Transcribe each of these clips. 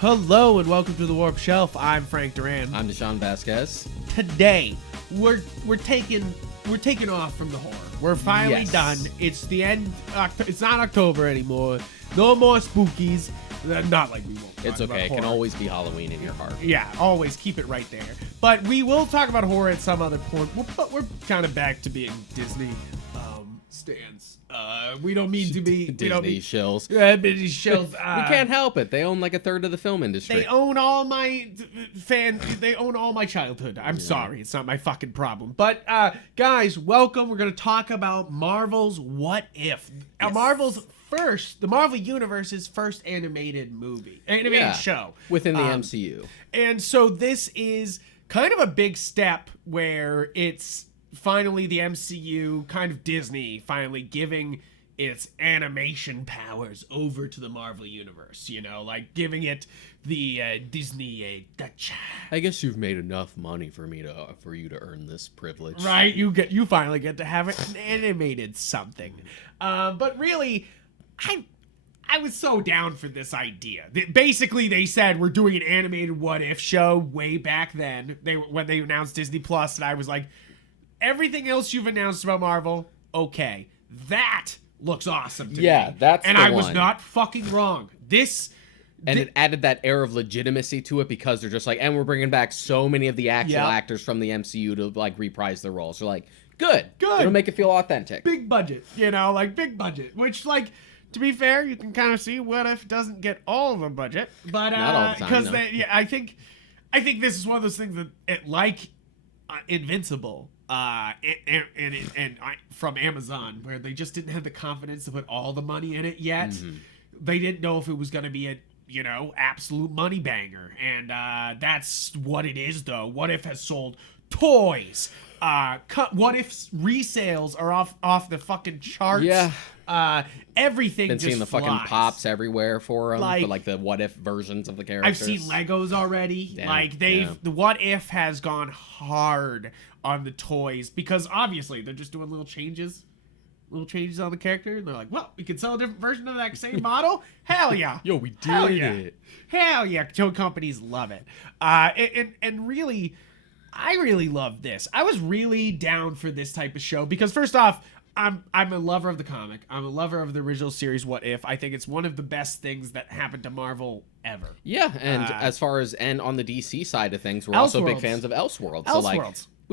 Hello and welcome to the Warp Shelf. I'm Frank Duran. I'm Deshaun Vasquez. Today, we're taking off from the horror. We're finally done. It's the end. It's not October anymore. No more spookies. Not like we won't. It's okay. It can always be Halloween in your heart. Yeah, always keep it right there. But we will talk about horror at some other point. But we're kind of back to being Disney stands. We don't mean to be Disney shills. Disney shills. We can't help it. They own like a third of the film industry. They own all my They own all my childhood. I'm sorry. It's not my fucking problem. But guys, welcome. We're gonna talk about Marvel's What If. Yes. The Marvel Universe's first animated show within the MCU. And so this is kind of a big step where it's finally the MCU, kind of Disney, finally giving its animation powers over to the Marvel Universe, like giving it the Disney touch. I guess you've made enough money for you to earn this privilege. Right, you finally get to have an animated something. But really, I was so down for this idea. Basically, they said we're doing an animated What If show way back then. When they announced Disney Plus, and I was like, everything else you've announced about Marvel, okay, that looks awesome to me. Yeah, that's and the I was one. not fucking wrong. It added that air of legitimacy to it because they're just like, and we're bringing back so many of the actual actors from the MCU to like reprise their roles. They're like, good. It'll make it feel authentic. Big budget, big budget. Which, like, to be fair, you can kind of see What If doesn't get all the budget, but not all the time. Because I think this is one of those things that like Invincible. From Amazon, where they just didn't have the confidence to put all the money in it yet. Mm-hmm. They didn't know if it was going to be a absolute money banger, and that's what it is. Though What If has sold toys. What If's resales are off the fucking charts. Yeah. Everything. Been just seeing the flies. fucking pops everywhere for them, for like the What If versions of the characters. I've seen Legos already. Damn. The What If has gone hard on the toys because obviously they're just doing little changes on the character, and they're like, well, we can sell a different version of that same model. Hell yeah. Yo, we did it. Hell yeah. Toy companies love it. And really, I really love this. I was really down for this type of show because first off, I'm a lover of the comic. I'm a lover of the original series What If. I think it's one of the best things that happened to Marvel ever. Yeah, and and on the DC side of things, we're also big fans of Elseworlds. So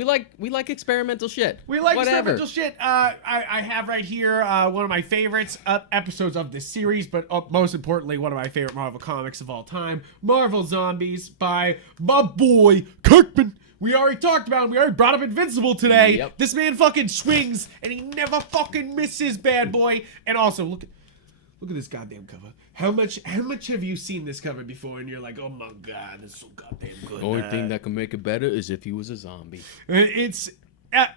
like, we like experimental shit. We like experimental shit. I have right here one of my favorites episodes of this series, but most importantly, one of my favorite Marvel comics of all time, Marvel Zombies by my boy Kirkman. We already talked about him. We already brought up Invincible today. Yep. This man fucking swings, and he never fucking misses, bad boy. And also, look at this goddamn cover. How much have you seen this cover before? And you're like, oh my god, this is so goddamn good. The only thing that can make it better is if he was a zombie. It's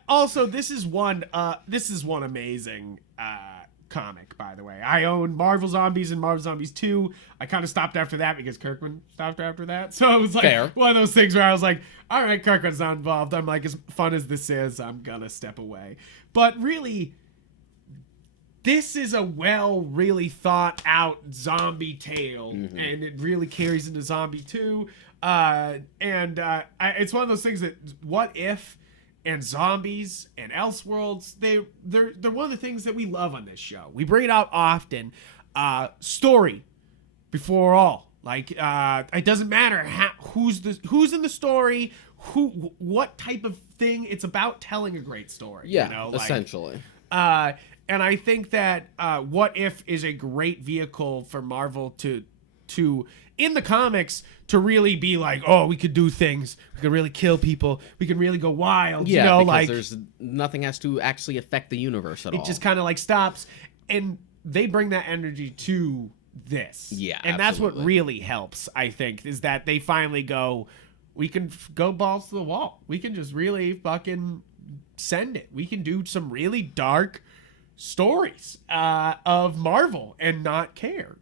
also this is one amazing comic, by the way. I own Marvel Zombies and Marvel Zombies 2. I kind of stopped after that because Kirkman stopped after that. So it was like one of those things where I was like, all right, Kirkman's not involved. I'm like, as fun as this is, I'm gonna step away. But really, this is a really thought out zombie tale, and it really carries into Zombie 2. It's one of those things that What If and Zombies and Elseworlds, they're one of the things that we love on this show. We bring it out often. Story before all. Like it doesn't matter who's in the story, what type of thing. It's about telling a great story. Yeah, essentially. And I think that What If is a great vehicle for Marvel to in the comics to really be like, oh, we could do things. We could really kill people. We can really go wild. Yeah, because there's nothing has to actually affect the universe at all. It just kind of like stops. And they bring that energy to this. Yeah, and that's what really helps, I think, is that they finally go, we can go balls to the wall. We can just really fucking send it. We can do some really dark stories of Marvel and not care,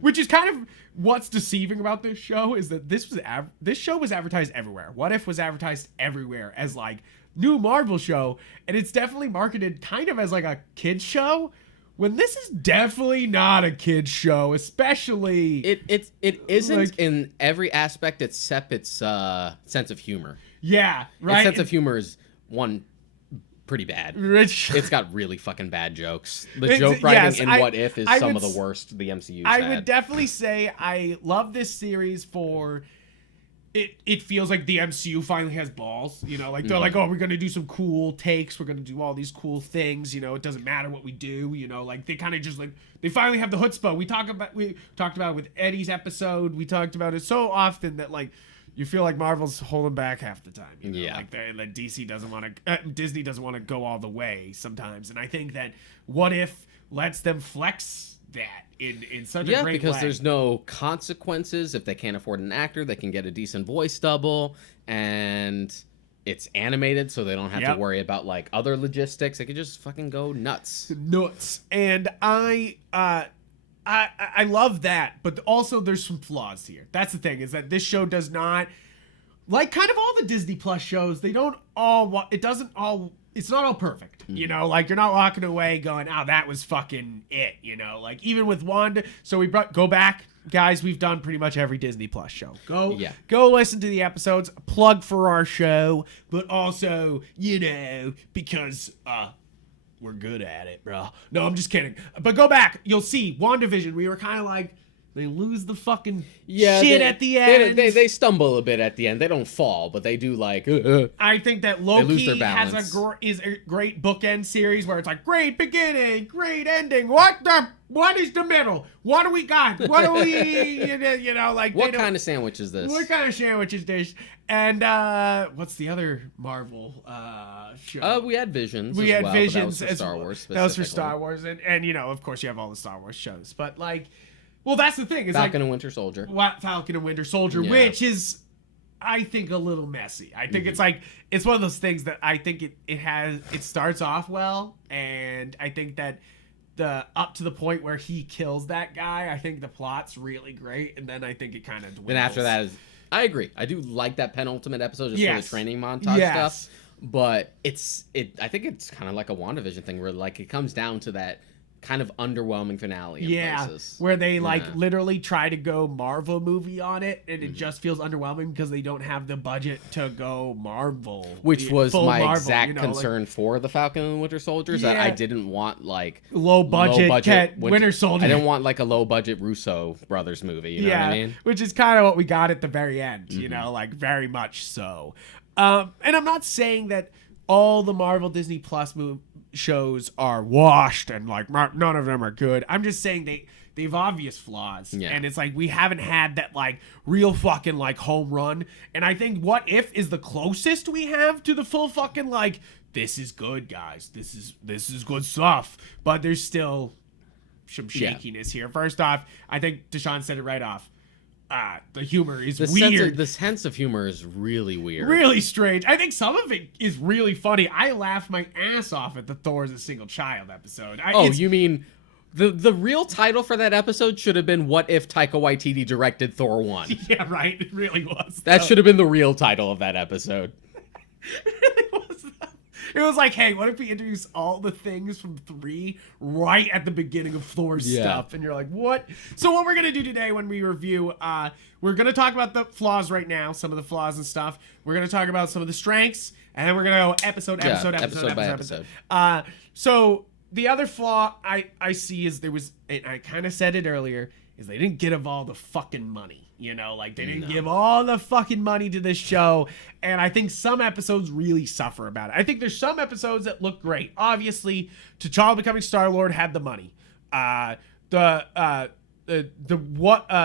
which is kind of what's deceiving about this show, is that this show was advertised everywhere. What If was advertised everywhere as like new Marvel show, and it's definitely marketed kind of as like a kids show, when this is definitely not a kid's show, especially It isn't like, in every aspect except its sense of humor. Yeah, right. Its sense of humor is one pretty bad. It's got really fucking bad jokes. The joke writing in What If is some of the worst the MCU's had. I would definitely say I love this series for it feels like the MCU finally has balls, you know, like they're like, oh, we're gonna do some cool takes, we're gonna do all these cool things, you know, it doesn't matter what we do, you know, like they kind of just like they finally have the chutzpah. We talked about it with Eddie's episode. We talked about it so often that like you feel like Marvel's holding back half the time, you know? Yeah. Like DC doesn't want to, Disney doesn't want to go all the way sometimes, and I think that What If lets them flex that in such a great way. Because there's no consequences. If they can't afford an actor, they can get a decent voice double, and it's animated, so they don't have to worry about like other logistics. They could just fucking go nuts. And I love that, but also there's some flaws here. That's the thing, is that this show does not, like kind of all the Disney Plus shows, they don't all, it's not all perfect, you know, like you're not walking away going, oh, that was fucking it, you know, like even with Wanda. So go back, guys, we've done pretty much every Disney Plus show. Go listen to the episodes, plug for our show, but also, you know, because we're good at it, bro. No, I'm just kidding. But go back, you'll see WandaVision, we were kind of like, they lose the fucking shit at the end. They stumble a bit at the end. They don't fall, but they do like. I think that Loki has is a great bookend series where it's like great beginning, great ending. What is the middle? What do we got? What do we you know like? What kind of sandwich is this? What kind of sandwich is this? And what's the other Marvel show? We had Visions. We had Visions. That was for Star Wars. That was for Star Wars, and you know, of course, you have all the Star Wars shows, but like. Well, that's the thing. It's Falcon and Winter Soldier. Falcon and Winter Soldier, which is, I think, a little messy. I think it's like, it's one of those things that I think it starts off well, and I think that up to the point where he kills that guy, I think the plot's really great, and then I think it kind of dwindles. Then after that I agree. I do like that penultimate episode, just for the training montage stuff. But I think it's kind of like a WandaVision thing where like it comes down to that kind of underwhelming finale in places. Where they like literally try to go Marvel movie on it, and it just feels underwhelming because they don't have the budget to go Marvel. Which was my Marvel, exact concern for the Falcon and Winter Soldiers. That I didn't want like low budget Winter Soldier. I didn't want like a low budget Russo brothers movie. You know what I mean? Which is kind of what we got at the very end. You know, like very much so. And I'm not saying that all the Marvel Disney Plus shows are washed and like none of them are good. I'm just saying they've obvious flaws, and it's like we haven't had that like real fucking like home run. And I think What If is the closest we have to the full fucking like this is good, guys. This is good stuff. But there's still some shakiness here. First off, I think Deshaun said it right off. The humor is weird. The sense of humor is really weird. Really strange. I think some of it is really funny. I laughed my ass off at the Thor as a Single Child episode. You mean the real title for that episode should have been What If Taika Waititi Directed Thor 1? Yeah, right. It really was. That should have been the real title of that episode. It really was. It was like, hey, what if we introduce all the things from 3 right at the beginning of Thor's stuff? And you're like, what? So what we're going to do today when we review, we're going to talk about the flaws right now, some of the flaws and stuff. We're going to talk about some of the strengths, and then we're going to go episode by episode. So the other flaw I see is and I kind of said it earlier, is they didn't give all the fucking money. You know, like they didn't give all the fucking money to this show. And I think some episodes really suffer about it. I think there's some episodes that look great. Obviously, T'Challa becoming Star-Lord had the money. The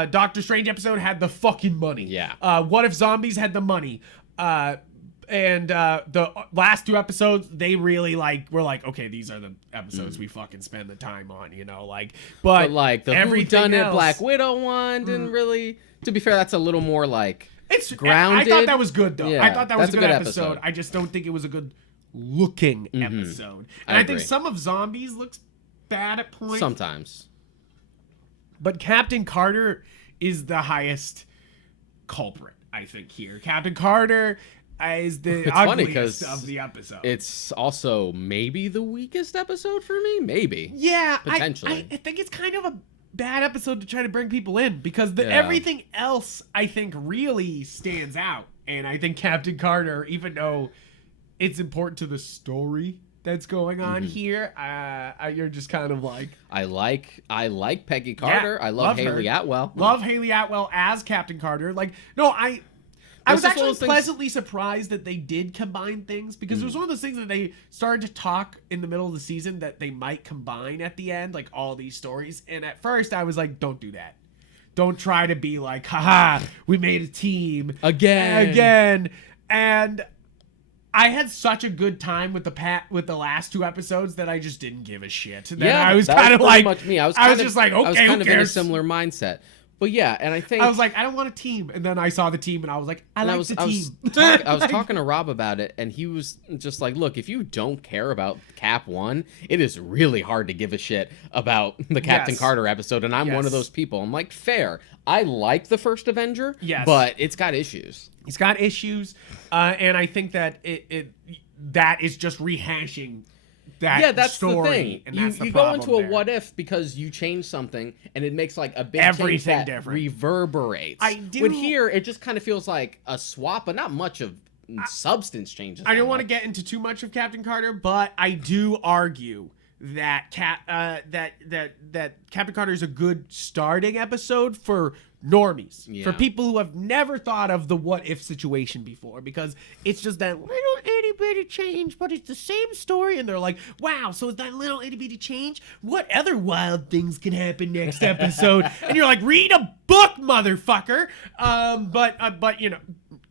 Doctor Strange episode had the fucking money. Yeah. What If Zombies had the money. And the last 2 episodes, they really were like, okay, these are the episodes we fucking spend the time on, you know, like, but like the whodunit Black Widow one didn't really. To be fair, that's a little more like it's grounded. I thought that was good though. I thought that was a good episode. I just don't think it was a good looking episode. And I think some of Zombies looks bad at points. Sometimes. But Captain Carter is the highest culprit, I think, here. Captain Carter is the It's funny ugliest 'cause of the episode. It's also maybe the weakest episode for me. Maybe. Yeah, Potentially. I think it's kind of a bad episode to try to bring people in because Yeah. everything else I think really stands out, and I think Captain Carter, even though it's important to the story that's going on here, you're just kind of like, I like Peggy Carter. I love Haley her. Atwell. Love Haley Atwell as Captain Carter. Like, no, I was just one of actually those things- pleasantly surprised that they did combine things because it was one of those things that they started to talk in the middle of the season that they might combine at the end, like all these stories. And at first I was like, don't do that. Don't try to be like, haha, we made a team again. And I had such a good time with the last 2 episodes that I just didn't give a shit. Then I was kind of like, much me. I was just like, okay, I was kind who of in a cares? similar mindset. But yeah, and I think I was like, I don't want a team. And then I saw the team and I was like, I like the team. I was talking to Rob about it, and he was just like, look, if you don't care about Cap 1, it is really hard to give a shit about the Captain Carter episode, and I'm one of those people. I'm like, fair. I like the first Avenger, but it's got issues. It's got issues, and I think that that is just rehashing that that's story. The thing. And that's you the go into there. a what if because you change something and it makes like a big Everything change that different. reverberates. I do. When here, it just kind of feels like a swap, but not much of substance changes. I don't want to get into too much of Captain Carter, but I do argue that that Captain Carter is a good starting episode for normies, for people who have never thought of the what if situation before, because it's just that little itty bitty change, but it's the same story, and they're like, wow, so is that little itty bitty change? What other wild things can happen next episode? And you're like, read a book, motherfucker. But you know.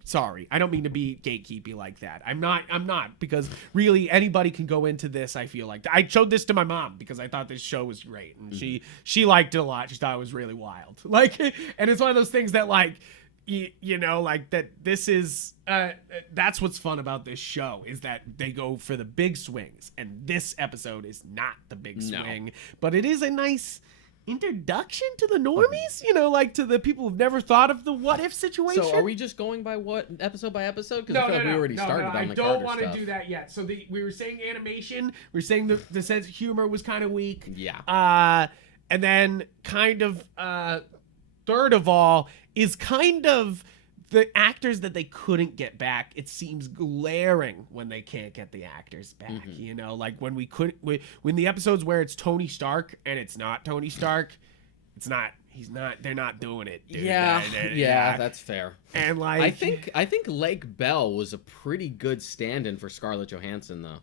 Sorry, I don't mean to be gatekeepy like that. I'm not, because really anybody can go into this, I feel like. I showed this to my mom because I thought this show was great. And she liked it a lot. She thought it was really wild. Like, and it's one of those things that, like, you know, like, that this is, that's what's fun about this show, is that they go for the big swings. And this episode is not the big swing, but it is a nice introduction to the normies, you know, like to the people who've never thought of the what if situation. So are we just going by episode by episode? Because I feel like we already started on the Carter stuff. I don't want to do that yet. So we were saying animation, we were saying the sense of humor was kind of weak. Yeah. And then kind of third of all is kind of the actors that they couldn't get back. It seems glaring when they can't get the actors back. You know, like when when the episodes where it's Tony Stark and it's not Tony Stark, they're not doing it, dude. Yeah, that's fair. And like, I think Lake Bell was a pretty good stand-in for Scarlett Johansson, though.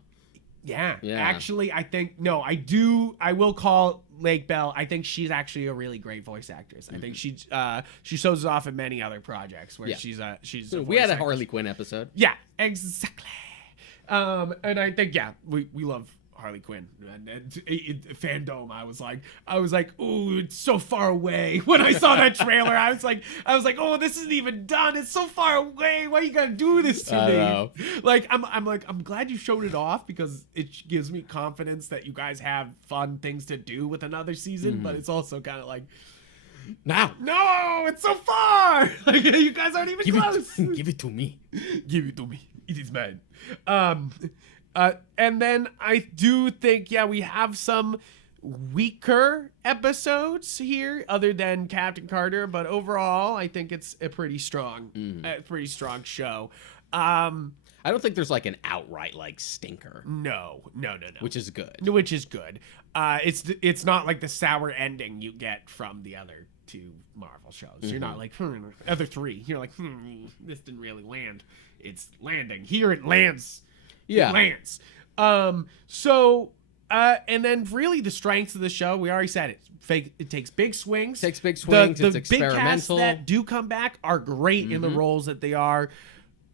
Yeah. Actually, I will call Lake Bell. I think she's actually a really great voice actress. I think she shows it off in many other projects where she's a we had a actress. Harley Quinn episode. Yeah, exactly. And I think we love Harley Quinn and fandom. I was like, ooh, it's so far away. When I saw that trailer, I was like, oh, this isn't even done. It's so far away. Why you gotta do this to me? Know. Like, I'm glad you showed it off because it gives me confidence that you guys have fun things to do with another season. But it's also kind of like, no, it's so far. Like, you guys aren't even close. Give it to me. Give it to me. It is mine. And then I do think, we have some weaker episodes here other than Captain Carter, but overall, I think it's a pretty strong show. I don't think there's like an outright like stinker. No. Which is good. It's not like the sour ending you get from the other 2 Marvel shows. You're not like, other 3. You're like, this didn't really land. It's landing. Here it lands. Yeah. It lands. And then really the strengths of the show, we already said it. It takes big swings. The it's experimental. Big casts that do come back are great in the roles that they are.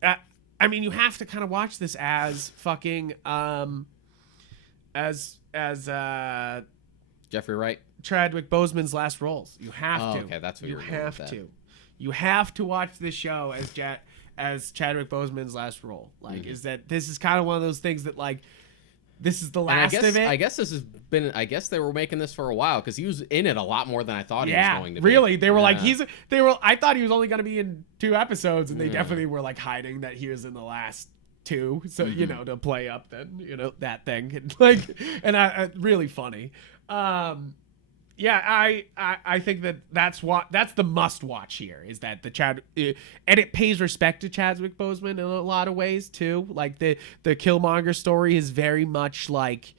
I mean, you have to kind of watch this as fucking as Jeffrey Wright, Chadwick Boseman's last roles. You have to. Okay, that's what you you're have with to. You have to watch this show as Chadwick Boseman's last role. Like, is that this is kind of one of those things that, like, this is the last of it. I guess this has been. I guess they were making this for a while because he was in it a lot more than I thought he was going to be. Really, they were like I thought he was only going to be in 2 episodes, and they definitely were like hiding that he was in the last 2, so you know, to play up then, you know, that thing, and like, and really funny. I think that's the must watch here, is that the Chad, and it pays respect to Chadwick Boseman in a lot of ways too. Like the Killmonger story is very much like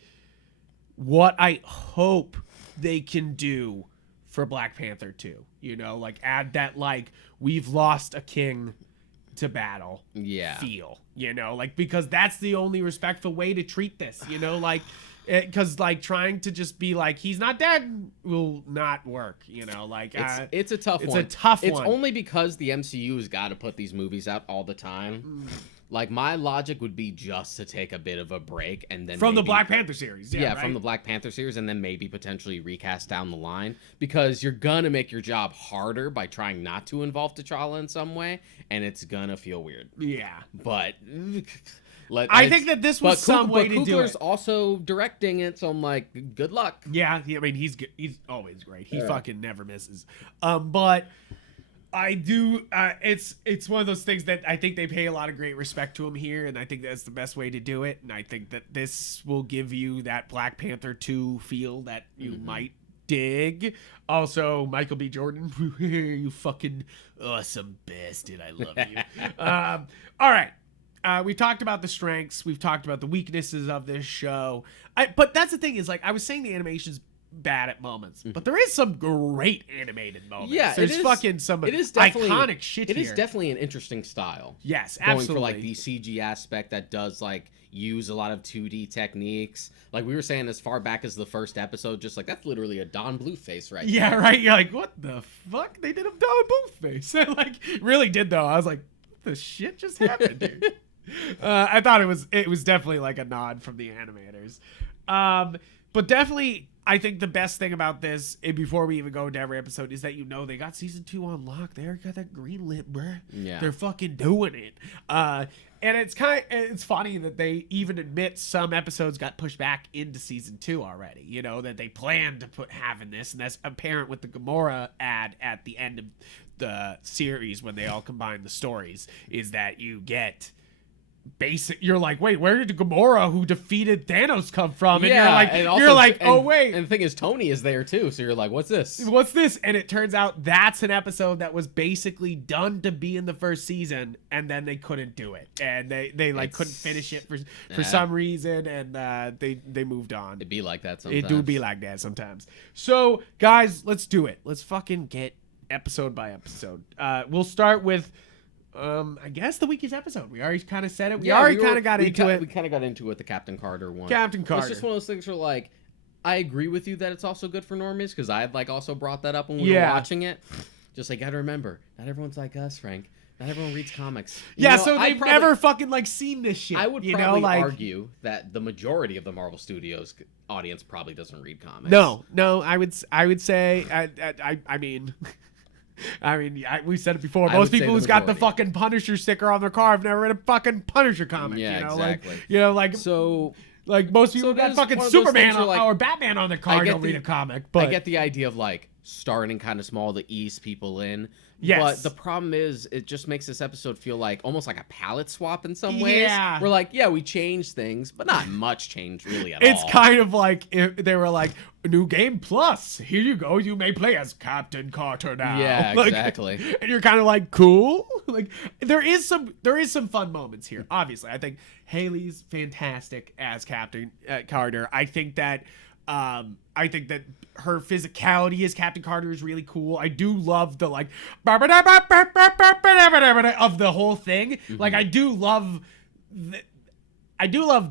what I hope they can do for Black Panther 2. You know, like add that like we've lost a king to battle feel, you know, like, because that's the only respectful way to treat this, you know, like, because like trying to just be like he's not dead will not work, you know, like it's a tough one. It's only because the MCU has got to put these movies out all the time. Like, my logic would be just to take a bit of a break and then from the Black Panther series. Yeah, right? From the Black Panther series, and then maybe potentially recast down the line, because you're gonna make your job harder by trying not to involve T'Challa in some way, and it's gonna feel weird. Yeah, but I think that this was some way to do it. Coogler's also directing it, so I'm like, good luck. Yeah, I mean, he's always great. He fucking never misses. But I do. It's one of those things that I think they pay a lot of great respect to him here, and I think that's the best way to do it. And I think that this will give you that Black Panther 2 feel that you might dig. Also, Michael B. Jordan, you fucking awesome bastard. I love you. All right. We talked about the strengths. We've talked about the weaknesses of this show. But that's the thing, is like I was saying, the animation's bad at moments, but there is some great animated moments. Yeah, there's fucking some iconic shit here. It is definitely an interesting style. Yes, absolutely. Going for like the CG aspect that does like use a lot of 2D techniques. Like we were saying as far back as the first episode, just like that's literally a Don Bluth face right Yeah, there. Right. You're like, what the fuck? They did a Don Bluth face. Like, really did though. I was like, what the shit just happened here? I thought it was definitely like a nod from the animators. But definitely, I think the best thing about this, and before we even go into every episode, is that, you know, they got season 2 on lock. They already got that green lit, bruh. Yeah. They're fucking doing it. And it's funny that they even admit some episodes got pushed back into season 2 already. You know, that they planned to having this, and that's apparent with the Gamora ad at the end of the series when they all combine the stories, is that you get you're like, wait, where did Gamora, who defeated Thanos, come from? And you're like, oh wait. And the thing is, Tony is there too, so you're like, what's this? And it turns out that's an episode that was basically done to be in the first season, and then they couldn't do it, and they couldn't finish it for some reason, and they moved on. It'd be like that sometimes. It do be like that sometimes. So guys, let's do it. Let's fucking get episode by episode. We'll start with I guess the weakest episode. We already kind of said it. We kind of got into it. We kind of got into it with the Captain Carter one. Captain Carter. It's just one of those things where, like, I agree with you that it's also good for normies, because I had, like, also brought that up when we were watching it. Just, like, gotta remember, not everyone's like us, Frank. Not everyone reads comics. So they've never fucking, like, seen this shit. I would probably argue that the majority of the Marvel Studios audience probably doesn't read comics. No, I would say, I mean... we said it before. Most people who's got the fucking Punisher sticker on their car have never read a fucking Punisher comic. Yeah, you know? exactly. So most people got fucking Superman or Batman on their car don't read a comic. But I get the idea of like starting kind of small to ease people in. Yes. But the problem is, it just makes this episode feel like almost like a palette swap in some ways. Yeah. We're like, we changed things, but not much change really at all. It's kind of like if they were like, new game plus, here you go, you may play as Captain Carter now. Yeah, exactly. And you're kind of like, cool. Like there is some fun moments here. Obviously, I think Haley's fantastic as Captain Carter. I think that her physicality as Captain Carter is really cool. I do love the like of the whole thing. Mm-hmm. Like I do love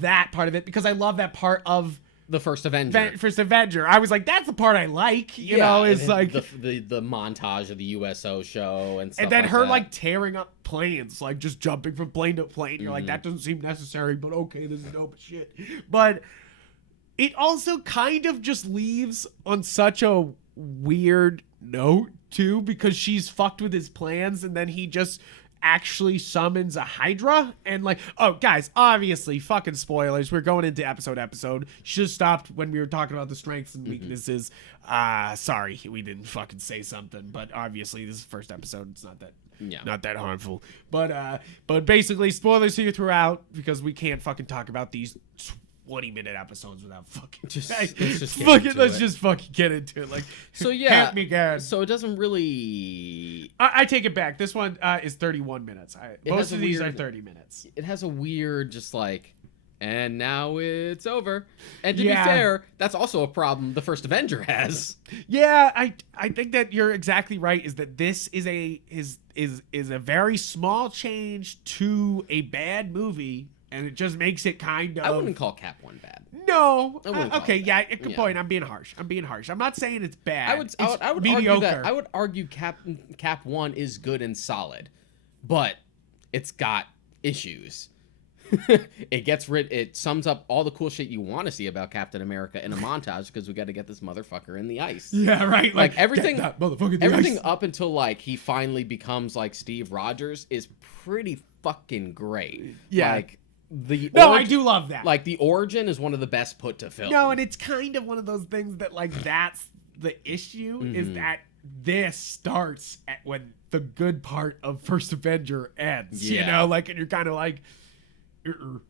that part of it, because I love that part of the first Avenger. I was like, that's the part I like. You know, is like the montage of the USO show and stuff. And then like her that. like tearing up planes, like just jumping from plane to plane. You're like, that doesn't seem necessary, but okay, this is dope shit. But it also kind of just leaves on such a weird note too, because she's fucked with his plans, and then he just actually summons a Hydra, and like, oh guys, obviously fucking spoilers, we're going into episode. Should have stopped when we were talking about the strengths and weaknesses. Sorry we didn't fucking say something, but obviously this is the first episode, it's not that harmful, but basically spoilers here throughout, because we can't fucking talk about these 20-minute episodes without fucking let's just fucking get into it. Like, so yeah, help me God. So it doesn't really. I take it back. This one is 31 minutes. Most of these are 30 minutes. It has a weird, just like, and now it's over. And to be fair, that's also a problem the first Avenger has. Yeah, I think that you're exactly right. Is that this is a very small change to a bad movie. And it just makes it kind of... I wouldn't call Cap 1 bad. No. Okay, yeah, good point. I'm being harsh. I'm not saying it's bad. I would mediocre. argue that. I would argue Cap 1 is good and solid, but it's got issues. It sums up all the cool shit you want to see about Captain America in a montage, because we got to get this motherfucker in the ice. Yeah, right. Like everything, that motherfucker in the everything ice. up until like he finally becomes like Steve Rogers is pretty fucking great. Yeah. Like, I do love that. Like, the origin is one of the best put to film. No, and it's kind of one of those things that, like, that's the issue, is that this starts at when the good part of First Avenger ends. You know, like, and you're kind of like,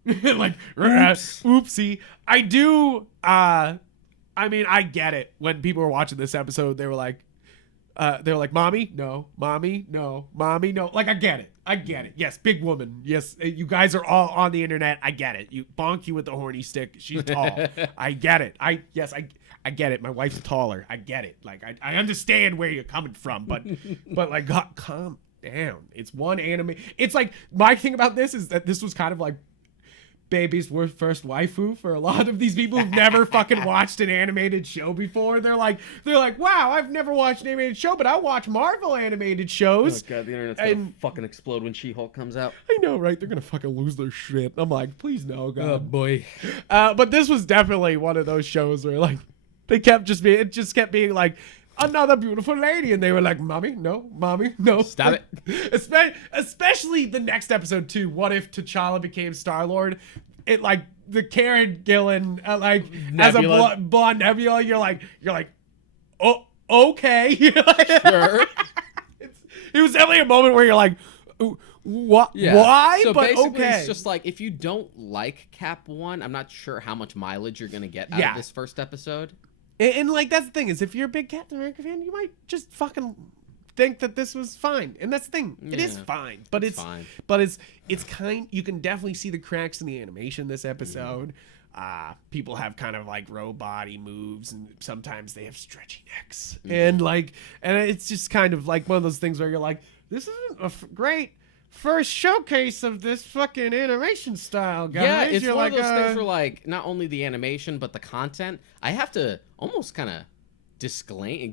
like, oopsie. I do, I mean, I get it. When people were watching this episode, they were like, mommy, no, mommy, no, mommy, no. Like, I get it. Yes, big woman. Yes, you guys are all on the internet. I get it. You bonk you with the horny stick. She's tall. I get it. I get it. My wife's taller. I get it. Like, I understand where you're coming from, but like, God, calm down. It's one anime. It's like, my thing about this is that this was kind of like baby's first waifu for a lot of these people who've never fucking watched an animated show before. They're like, wow, I've never watched an animated show, but I watch Marvel animated shows. Oh god, the internet's gonna fucking explode when She-Hulk comes out. I know, right? They're gonna fucking lose their shit. I'm like, please no, God. Oh boy. But this was definitely one of those shows where like it just kept being like, another beautiful lady, and they were like, mommy, no, stop it. Especially the next episode too. What if T'Challa became Star-Lord? It like the Karen Gillan like Nebula. As a blonde Nebula, you're like, oh, okay. Sure. It was definitely a moment where you're like, what? Yeah. Why? So but basically, okay. it's just like, if you don't like Cap 1, I'm not sure how much mileage you're gonna get out of this first episode. And like, that's the thing, is if you're a big Captain America fan, you might just fucking think that this was fine. And that's the thing. Yeah. It is fine. But it's fine. But it's kind, you can definitely see the cracks in the animation this episode. People have kind of like robot-y moves, and sometimes they have stretchy necks. And like, and it's just kind of like one of those things where you're like, this isn't a great first showcase of this fucking animation style, guys. Yeah, it's You're one like, of those things where, like, not only the animation, but the content, I have to almost kind of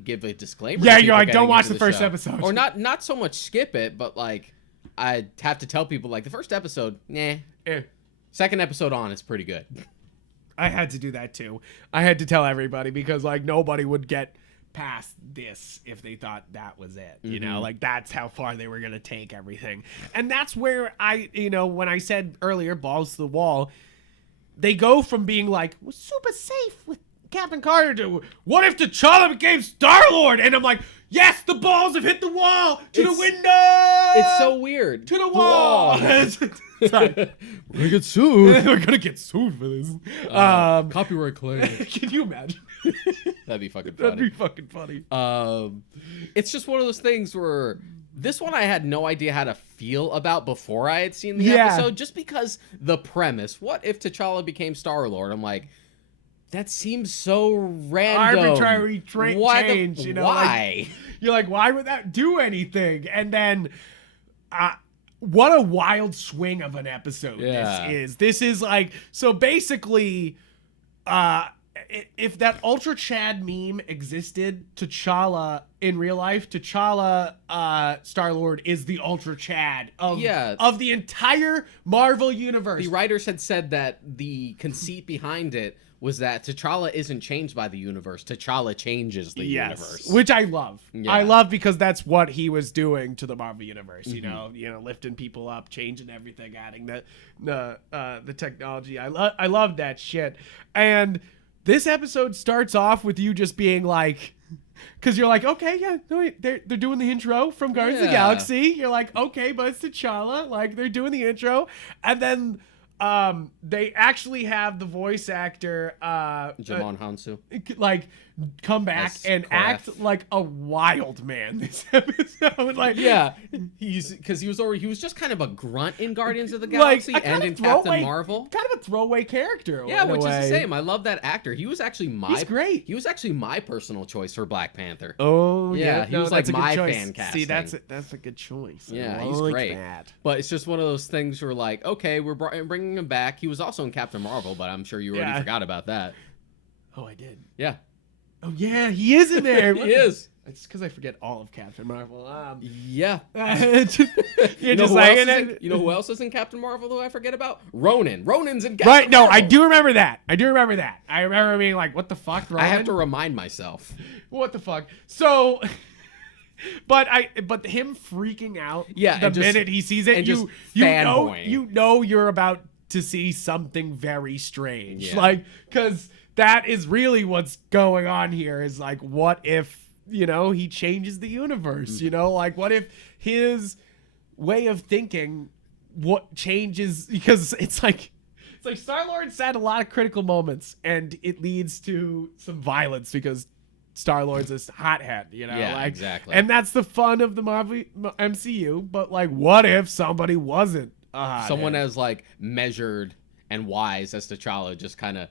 give a disclaimer. Yeah, you're like, don't watch the first episode. Or not so much skip it, but, like, I have to tell people, like, the first episode, nah. Second episode on is pretty good. I had to do that, too. I had to tell everybody, because, like, nobody would get past this if they thought that was it, you know, like that's how far they were gonna take everything. And that's where when I said earlier, balls to the wall, they go from being like, we're super safe with Captain Carter to, what if T'Challa became Star-Lord? And I'm like, yes, the balls have hit the wall, to the window. It's so weird. To the wall. Sorry. We're gonna get sued. We're gonna get sued for this. Copyright claim. Can you imagine? That'd be fucking funny. That'd be fucking funny. It's just one of those things where this one I had no idea how to feel about before I had seen the episode, just because the premise, what if T'Challa became Star-Lord? I'm like, that seems so random. Arbitrary change, you know? Why? Like, you're like, why would that do anything? And then, what a wild swing of an episode this is. This is like, so basically, if that Ultra Chad meme existed, T'Challa in real life, T'Challa Star-Lord is the Ultra Chad of the entire Marvel universe. The writers had said that the conceit behind it was that T'Challa isn't changed by the universe. T'Challa changes the universe. Which I love. Yeah. I love because that's what he was doing to the Marvel universe. You know, lifting people up, changing everything, adding the technology. I love that shit. And this episode starts off with you just being like, because you're like, okay, yeah, no, wait, they're doing the intro from Guardians of the Galaxy. You're like, okay, but it's T'Challa. Like, they're doing the intro. And then they actually have the voice actor Jamon Hansu like come back and act like a wild man this episode. Like, because he was just kind of a grunt in Guardians of the Galaxy and in Captain Marvel, kind of a throwaway character. Yeah, which is the same. I love that actor. He was actually he's great. He was actually my personal choice for Black Panther. Oh yeah, he was like my fan casting. See, that's a good choice. Yeah, he's great. That. But it's just one of those things where like, okay, we're bringing him back. He was also in Captain Marvel, but I'm sure you already forgot about that. Oh, I did. Yeah. Oh yeah, he is in there. He is. It's because I forget all of Captain Marvel. Yeah. You know who else is in Captain Marvel who I forget about? Ronan. Ronan's in Captain Marvel. No, I do remember that. I remember being like, what the fuck, Ronan? I have to remind myself. What the fuck? So... But him freaking out minute he sees it, you know you're about to see something very strange. Yeah. Like, because that is really what's going on here is like, what if, he changes the universe, like what if his way of thinking changes, because it's like Star-Lord's had a lot of critical moments and it leads to some violence because Star-Lord's a hothead, Yeah, exactly. And that's the fun of the Marvel MCU, but like, what if somebody wasn't a hothead? Someone as like measured and wise as T'Challa just kind of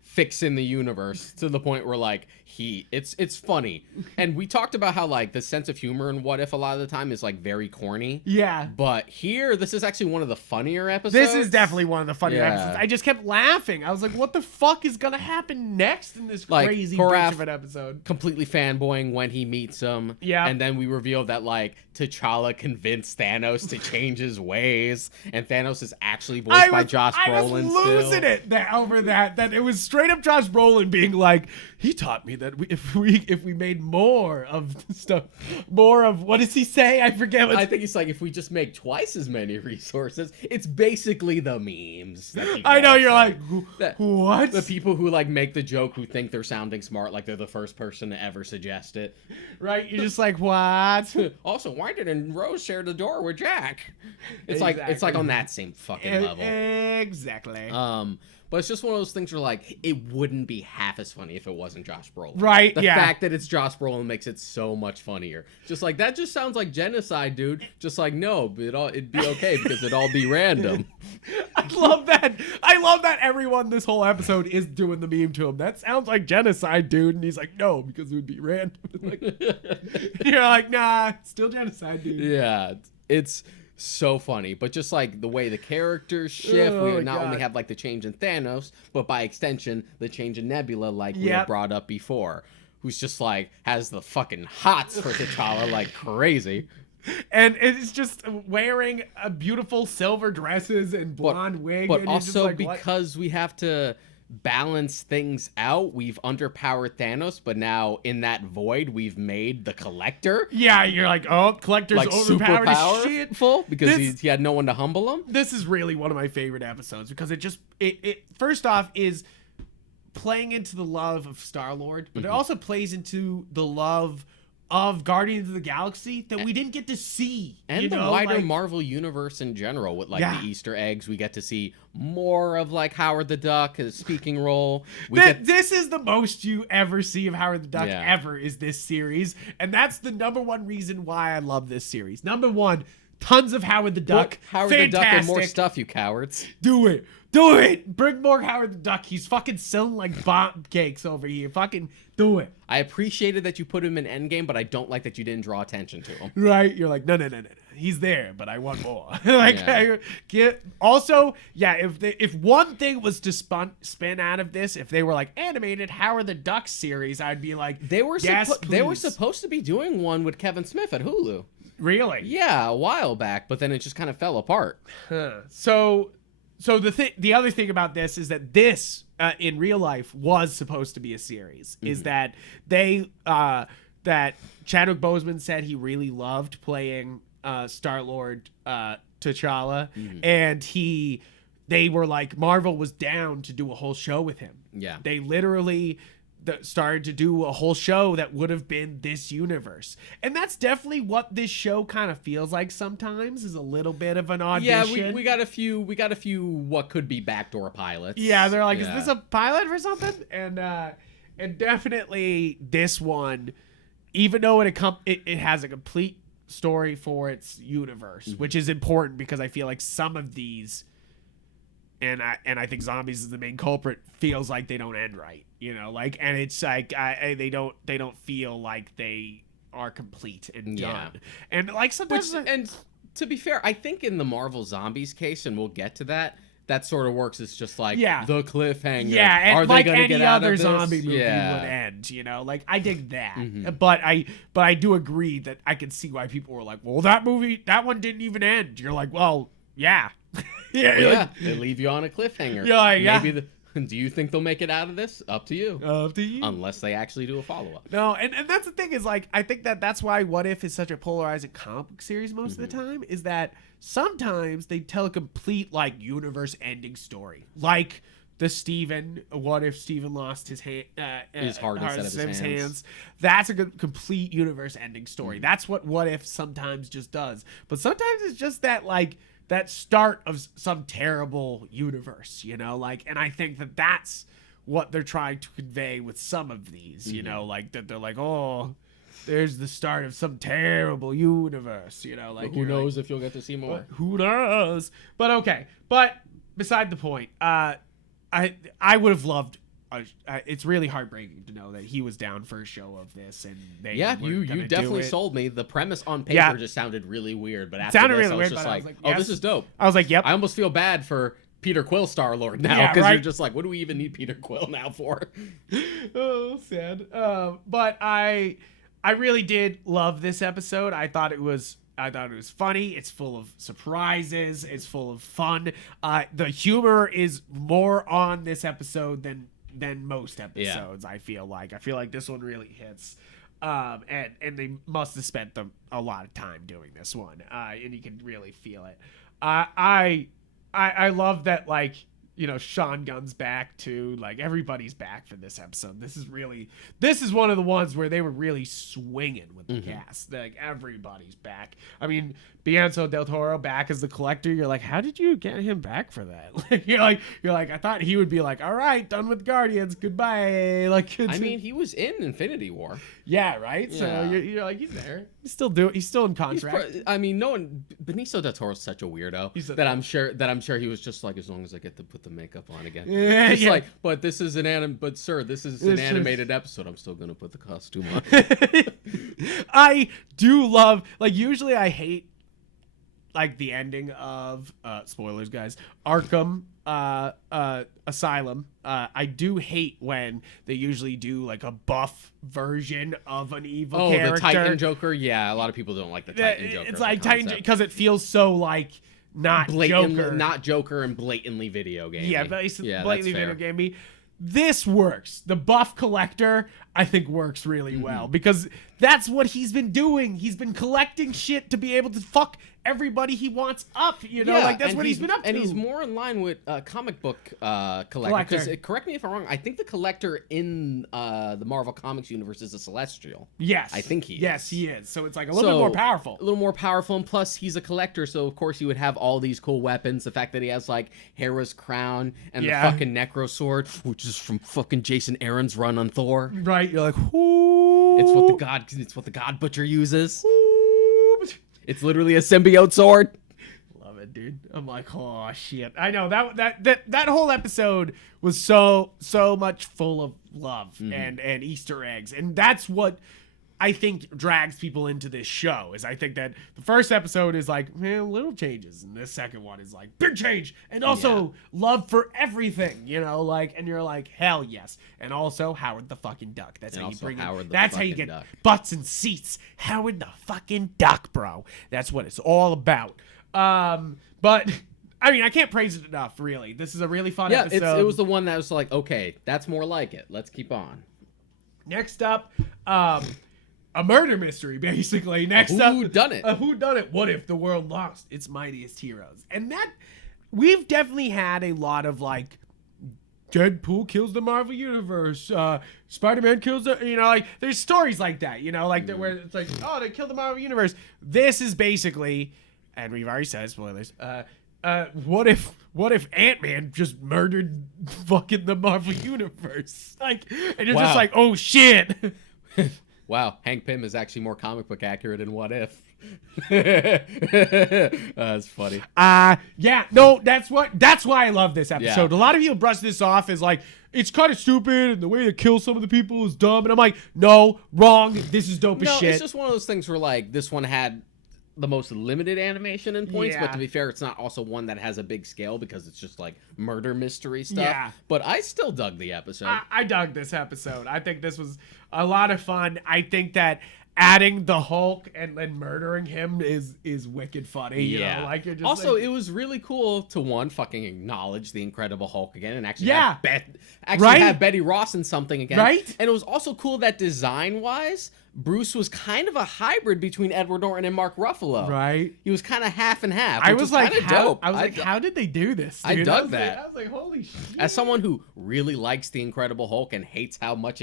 fixing the universe to the point where like it's funny. And we talked about how like the sense of humor and What If a lot of the time is like very corny. Yeah. But here, this is actually one of the funnier episodes. This is definitely one of the funnier episodes. I just kept laughing. I was like, what the fuck is gonna happen next in this crazy bitch of an episode? Completely fanboying when he meets him. Yeah. And then we reveal that like T'Challa convinced Thanos to change his ways, and Thanos is actually voiced by Josh Brolin. I was losing it over that it was straight up Josh Brolin being like, he taught me that if we made more of stuff, more of, what does he say? I forget. I think he's like, if we just make twice as many resources, it's basically the memes. I know, you're like, what? The people who like make the joke who think they're sounding smart, like they're the first person to ever suggest it. Right? You're just like, what? Also, why didn't Rose share the door with Jack? It's like on that same fucking level. Exactly. But it's just one of those things where, like, it wouldn't be half as funny if it wasn't Josh Brolin. Right, The fact that it's Josh Brolin makes it so much funnier. Just like, that just sounds like genocide, dude. Just like, no, it'd be okay because it'd all be random. I love that everyone this whole episode is doing the meme to him. That sounds like genocide, dude. And he's like, no, because it would be random. You're like, nah, still genocide, dude. Yeah, it's so funny, but just like the way the characters shift, we not only have like the change in Thanos, but by extension the change in Nebula, like we had brought up before, who's just like has the fucking hots for T'Challa like crazy. And it's just wearing a beautiful silver dresses and blonde wig, but and also like, because we have to balance things out, we've underpowered Thanos, but now in that void we've made the Collector. Yeah, you're like, oh, Collector's like overpowered as shit. Because he had no one to humble him. This is really one of my favorite episodes because it first off is playing into the love of Star-Lord, but it also plays into the love of Guardians of the Galaxy that we didn't get to see. And the wider Marvel universe in general with like the Easter eggs. We get to see more of like Howard the Duck, his speaking role. This is the most you ever see of Howard the Duck ever is this series. And that's the number one reason why I love this series. Number one, tons of Howard the Duck. Howard the Duck and more stuff, you cowards. Do it. Do it. Bring more Howard the Duck. He's fucking selling like bomb cakes over here. Fucking do it. I appreciated that you put him in Endgame, but I don't like that you didn't draw attention to him. Right. You're like, no. he's there, but I want more. If one thing was to spin out of this, if they were like animated Howard the Duck series, I'd be like, they were please. supposed to be doing one with Kevin Smith at Hulu. Really? Yeah, a while back, but then it just kind of fell apart. So the other thing about this is that this in real life was supposed to be a series. Is that they that Chadwick Boseman said he really loved playing Star-Lord T'Challa, and they were like, Marvel was down to do a whole show with him. Yeah, they literally started to do a whole show that would have been this universe, and that's definitely what this show kind of feels like sometimes, is a little bit of an audition. Yeah, we got a few what could be backdoor pilots. Yeah, they're like, is this a pilot for something? And definitely this one, even though it has a complete story for its universe, which is important because I feel like some of these, and I think Zombies is the main culprit, feels like they don't end right, like, and it's like they don't feel like they are complete and done, and like sometimes. And to be fair, I think in the Marvel Zombies case, and we'll get to that sort of works. It's just like the cliffhanger. Yeah, and are like they gonna any get out other of this? zombie movie would end, like I dig that, but I do agree that I can see why people were like, well, that one didn't even end. You're like, well, yeah. They leave you on a cliffhanger. Maybe do you think they'll make it out of this? Up to you. Unless they actually do a follow-up. No, and that's the thing is, like, I think that's why What If is such a polarizing comic book series most of the time, is that sometimes they tell a complete, like, universe-ending story. Like the Steven, what if Steven lost his heart instead of his hands. That's a complete universe-ending story. That's what If sometimes just does. But sometimes it's just that, like, that start of some terrible universe, like, and I think that's what they're trying to convey with some of these, like that they're like, oh, there's the start of some terrible universe, like, but who knows if you'll get to see more? Who knows? But beside the point, I would have loved. It's really heartbreaking to know that he was down for a show of this, and you definitely sold me. The premise on paper just sounded really weird, but after this, I was just like, oh, this is dope. I was like, yep. I almost feel bad for Peter Quill Star-Lord now, because you're just like, what do we even need Peter Quill now for? Oh, sad. But I really did love this episode. I thought it was funny. It's full of surprises. It's full of fun. The humor is more on this episode than most episodes. I feel like this one really hits, and they must have spent a lot of time doing this one, and you can really feel it. I love that, like, Sean Gunn's back too. Like, everybody's back for this episode. This is one of the ones where they were really swinging with the cast. Like, everybody's back. I mean, Benicio del Toro back as the Collector. You're like, how did you get him back for that? Like, you're like, I thought he would be like, all right, done with Guardians, goodbye. Like, I mean, he was in Infinity War. Yeah, right. Yeah. So you're like, he's there. He's still in contract. Benicio del Toro's such a weirdo that I'm sure he was just like, as long as I get to put the makeup on again. Like, but this is an animated episode. I'm still gonna put the costume on. I do love, like, usually I hate, like, the ending of spoilers, guys, Arkham Asylum. I do hate when they usually do, like, a buff version of an evil character. The Titan Joker. Yeah, a lot of people don't like the Titan Joker. It's like Titan because it feels so, like, not Joker and blatantly video game. Yeah, blatantly video gamey. This works. The buff collector, I think, works really well, because that's what he's been doing. He's been collecting shit to be able to fuck everybody he wants up, like, that's what he's been up to. And he's more in line with comic book collector. Because, correct me if I'm wrong, I think the collector in the Marvel Comics universe is a Celestial. Yes. I think he is. Yes, he is. So it's like a little bit more powerful. A little more powerful, and plus he's a collector, so of course he would have all these cool weapons. The fact that he has, like, Hera's crown and the fucking Necro Sword, which is from fucking Jason Aaron's run on Thor. Right, you're like, ooh. It's what the God Butcher uses. Ooh. It's literally a symbiote sword. Love it, dude. I'm like, oh shit. I know that whole episode was so much full of love and Easter eggs, and that's what I think drags people into this show. Is I think that the first episode is like, man, little changes, and the second one is like big change, and also love for everything, you know, like, and you're like, hell yes, and also Howard the fucking Duck. That's how you bring it. That's how you get butts and seats. Howard the fucking Duck, bro. That's what it's all about. But I mean, I can't praise it enough, really. This is a really fun episode. Yeah, it was the one that was like, okay, that's more like it. Let's keep on. Next up, a murder mystery, basically. Next up, whodunit. A whodunit. What if the world lost its mightiest heroes? And that, we've definitely had a lot of, like, Deadpool kills the Marvel Universe. Spider-Man kills the, you know, like, there's stories like that, you know, like, where it's like, oh, they killed the Marvel Universe. This is basically, and we've already said, spoilers, what if Ant-Man just murdered fucking the Marvel Universe? Like, and you're just like, oh shit. Wow, Hank Pym is actually more comic book accurate than What If. That's funny. Yeah, no, that's why I love this episode. Yeah. A lot of people brush this off as like, it's kind of stupid, and the way they kill some of the people is dumb. And I'm like, no, wrong. This is dope as shit. It's just one of those things where like this one had the most limited animation and points, but to be fair, it's not also one that has a big scale because it's just like murder mystery stuff. Yeah. But I still dug the episode. I dug this episode. I think this was a lot of fun. I think that adding the Hulk and then murdering him is wicked funny. You know? Like, you're just also, like, it was really cool to fucking acknowledge the Incredible Hulk again and actually have Betty Ross in something again. Right? And it was also cool that design-wise, Bruce was kind of a hybrid between Edward Norton and Mark Ruffalo. Right. He was kind of half and half. I was like, dope. how did they do this? Dude? I dug that. I was like, holy shit. As someone who really likes the Incredible Hulk and hates how much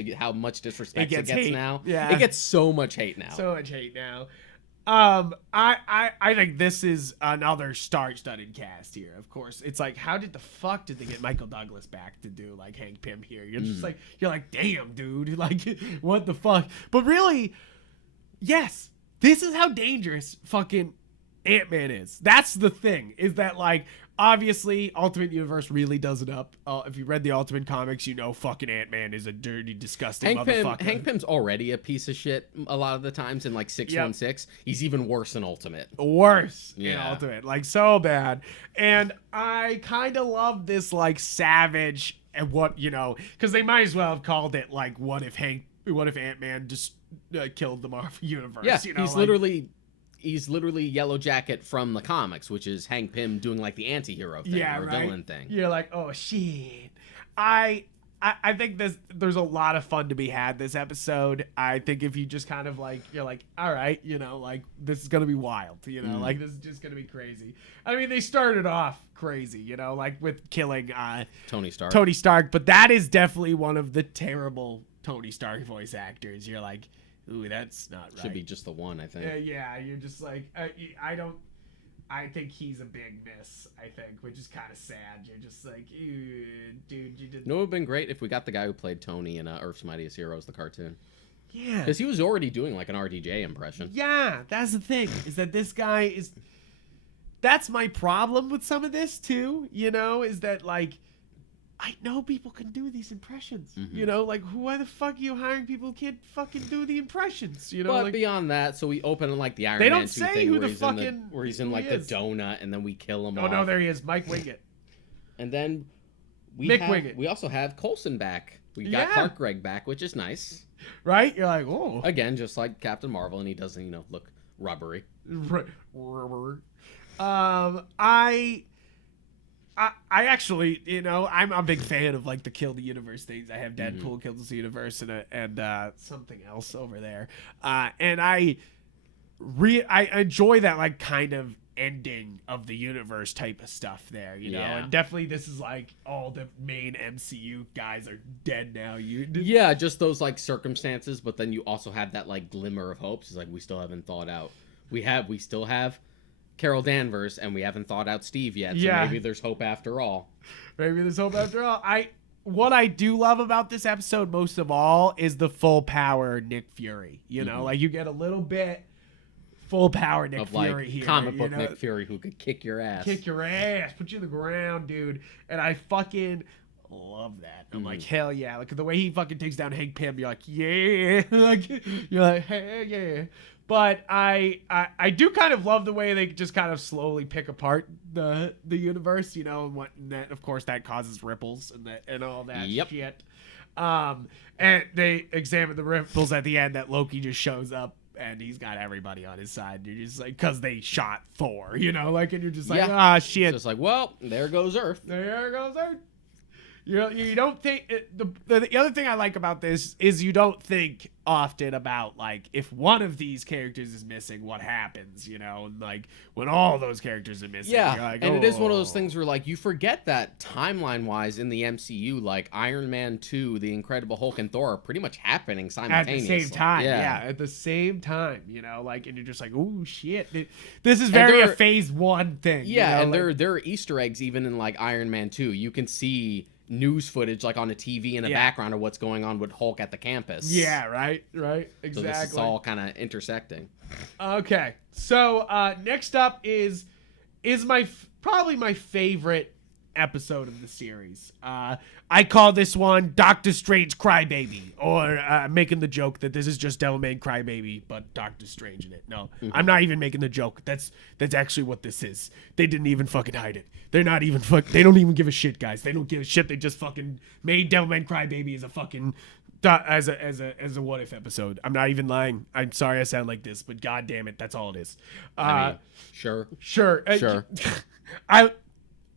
disrespect it gets now. Yeah. It gets so much hate now. So much hate now. I think this is another star-studded cast here. Of course, it's like, how did they get Michael Douglas back to do like Hank Pym here? You're just like, damn, dude, like, what the fuck? But really, yes, this is how dangerous fucking Ant-Man is. That's the thing, is that, like, obviously, Ultimate Universe really does it up. If you read the Ultimate comics, you know fucking Ant-Man is a dirty, disgusting motherfucker. Hank Pym's already a piece of shit a lot of the times in, like, 616. Yep. He's even worse in Ultimate. Worse in Ultimate. Like, so bad. And I kind of love this, like, savage, and what, you know, because they might as well have called it, like, what if Ant-Man just killed the Marvel Universe? Yeah, you know, he's literally Yellow Jacket from the comics, which is Hank Pym doing like the anti-hero thing or villain thing. You're like, oh shit. I think there's a lot of fun to be had this episode. I think if you just kind of like, you're like, all right, you know, like, this is gonna be wild, you know, like, this is just gonna be crazy. I mean, they started off crazy, you know, like with killing Tony Stark, but that is definitely one of the terrible Tony Stark voice actors. You're like, ooh, that's not right. Should be just the one, I think. Yeah, you're just like, I think he's a big miss, I think, which is kind of sad. You're just like, ew, dude, you did. No, it would have been great if we got the guy who played Tony in Earth's Mightiest Heroes, the cartoon. Yeah. Because he was already doing like an RDJ impression. Yeah, that's the thing, is that this guy is. That's my problem with some of this, too, you know, is that, like, I know people can do these impressions, you know, like, why the fuck are you hiring people who can't fucking do the impressions, you know? But like, beyond that, so we open like the Iron they Man don't 2 say thing who where the fucking where he's in like the donut, and then we kill him. Oh no, there he is, Mike Wiggett. And then we also have Coulson back. We got Clark Gregg back, which is nice, right? You're like, oh, again, just like Captain Marvel, and he doesn't, you know, look rubbery. I actually, you know, I'm a big fan of like the Kill the Universe things. I have Deadpool kills the universe and something else over there, and I enjoy that like kind of ending of the universe type of stuff there, you know. And definitely this is like all the main MCU guys are dead now. Yeah, just those like circumstances, but then you also have that like glimmer of hope. It's like we still haven't thought out. We still have Carol Danvers, and we haven't thought out Steve yet, so maybe there's hope after all. What I do love about this episode most of all is the full power Nick Fury. You know, like, you get a little bit full power Nick Fury like here. Comic book Nick Fury who could kick your ass. Put you to the ground, dude. And I fucking love that. I'm like, hell yeah. Like the way he fucking takes down Hank Pym, you're like, yeah. Like you're like, hey, yeah. But I do kind of love the way they just kind of slowly pick apart the universe, you know, and that of course that causes ripples and all that shit. And they examine the ripples at the end that Loki just shows up and he's got everybody on his side. You're just like, because they shot Thor, you know, like, and you're just like, shit. It's just like, well, there goes Earth. There goes Earth. You don't think the other thing I like about this is you don't think often about like if one of these characters is missing, what happens, you know, and like when all those characters are missing. Yeah, like, and it is one of those things where like you forget that timeline wise in the MCU, like Iron Man 2, the Incredible Hulk, and Thor are pretty much happening simultaneously. At the same time, at the same time, you know, like, and you're just like, oh shit, this is very a Phase 1 thing. Yeah, you know? and like, there are Easter eggs even in like Iron Man 2. You can see news footage like on the TV in the background of what's going on with Hulk at the campus. Yeah, right, exactly. So this is all kind of intersecting. Okay, so next up is probably my favorite episode of the series. I call this one Doctor Strange Crybaby, or making the joke that this is just Delamain Crybaby, but Doctor Strange in it. No, I'm not even making the joke. That's actually what this is. They didn't even fucking hide it. They're not even they don't even give a shit, guys. They don't give a shit. They just fucking made Delamain Crybaby as a fucking as a what if episode. I'm not even lying. I'm sorry I sound like this, but god damn it, that's all it is. I mean, sure.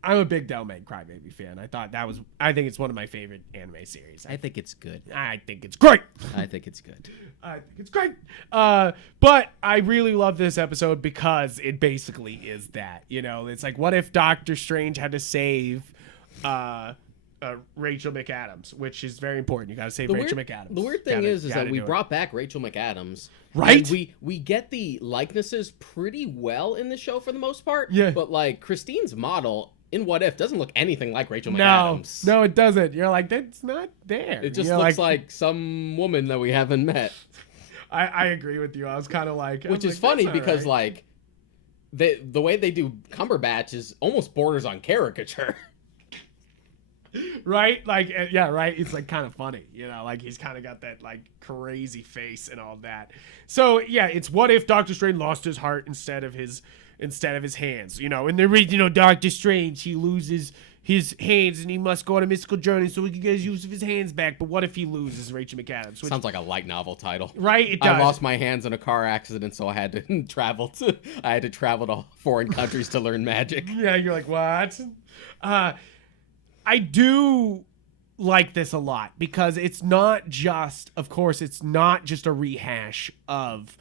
I'm a big Delamain Crybaby fan. I think it's one of my favorite anime series. I think it's good. I think it's great. I think it's good. I think it's great. But I really love this episode because it basically is that. You know, it's like, what if Doctor Strange had to save Rachel McAdams, which is very important. You got to save Rachel McAdams. The weird thing is that we brought back Rachel McAdams. Right? We get the likenesses pretty well in the show for the most part. Yeah. But like Christine's model in What If doesn't look anything like Rachel McAdams. No, it doesn't. You're like, that's not there. It just looks like some woman that we haven't met. I agree with you. I was kind of like, which is funny because like the way they do Cumberbatch is almost borders on caricature. Right? Like, yeah, right? It's like kind of funny, you know, like he's kind of got that like crazy face and all that. So yeah, it's what if Doctor Strange lost his heart instead of his hands, you know. In the original Doctor Strange, he loses his hands and he must go on a mystical journey so he can get his use of his hands back. But what if he loses Rachel McAdams? Sounds like a light novel title. Right? It does. I lost my hands in a car accident, so I had to travel to foreign countries to learn magic. Yeah, you're like, what? I do like this a lot because it's not just, of course, it's not just a rehash of,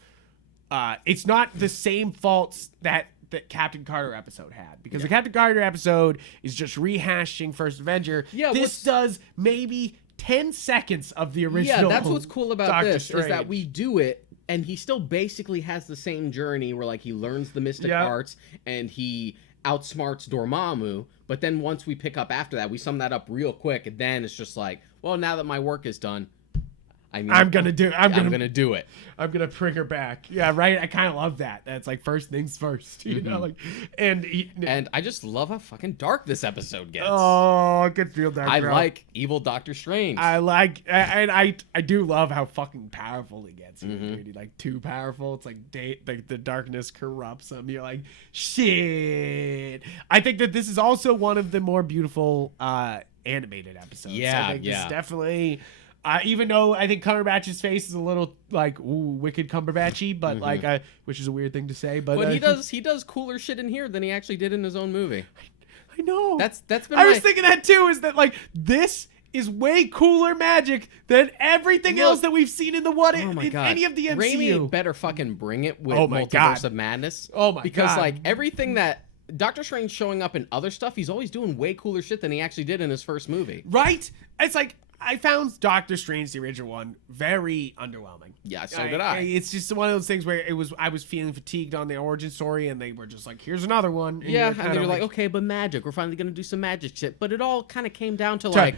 it's not the same faults that Captain Carter episode had, because the Captain Carter episode is just rehashing First Avenger. Yeah, this does maybe 10 seconds of the original. Yeah, that's what's cool about Doctor this Strange. Is that we do it, and he still basically has the same journey where like he learns the mystic arts and he outsmarts Dormammu, but then once we pick up after that, we sum that up real quick, and then it's just like, well, now that my work is done, I'm gonna do it. I'm gonna bring her back. Yeah, right. I kind of love that. That's like first things first, you know. Like, and I just love how fucking dark this episode gets. Oh, it gets real dark. I like evil Doctor Strange. I do love how fucking powerful he gets. Really, like too powerful. It's like the darkness corrupts him. You're like, shit. I think that this is also one of the more beautiful animated episodes. Yeah, I think this is definitely. Even though I think Cumberbatch's face is a little like wicked Cumberbatchy, but like which is a weird thing to say, but he does cooler shit in here than he actually did in his own movie. I know. That's been. I was thinking that too. Is that like this is way cooler magic than everything else that we've seen in the any of the MCU. Raimi better fucking bring it with Multiverse of Madness. Oh my god! Because like everything that Doctor Strange showing up in other stuff, he's always doing way cooler shit than he actually did in his first movie. Right? It's like. I found Doctor Strange, the original one, very underwhelming. Yeah, so did I. It's just one of those things where I was feeling fatigued on the origin story, and they were just like, "Here's another one." And and they were like, "Okay, but magic. We're finally gonna do some magic shit." But it all kind of came down to like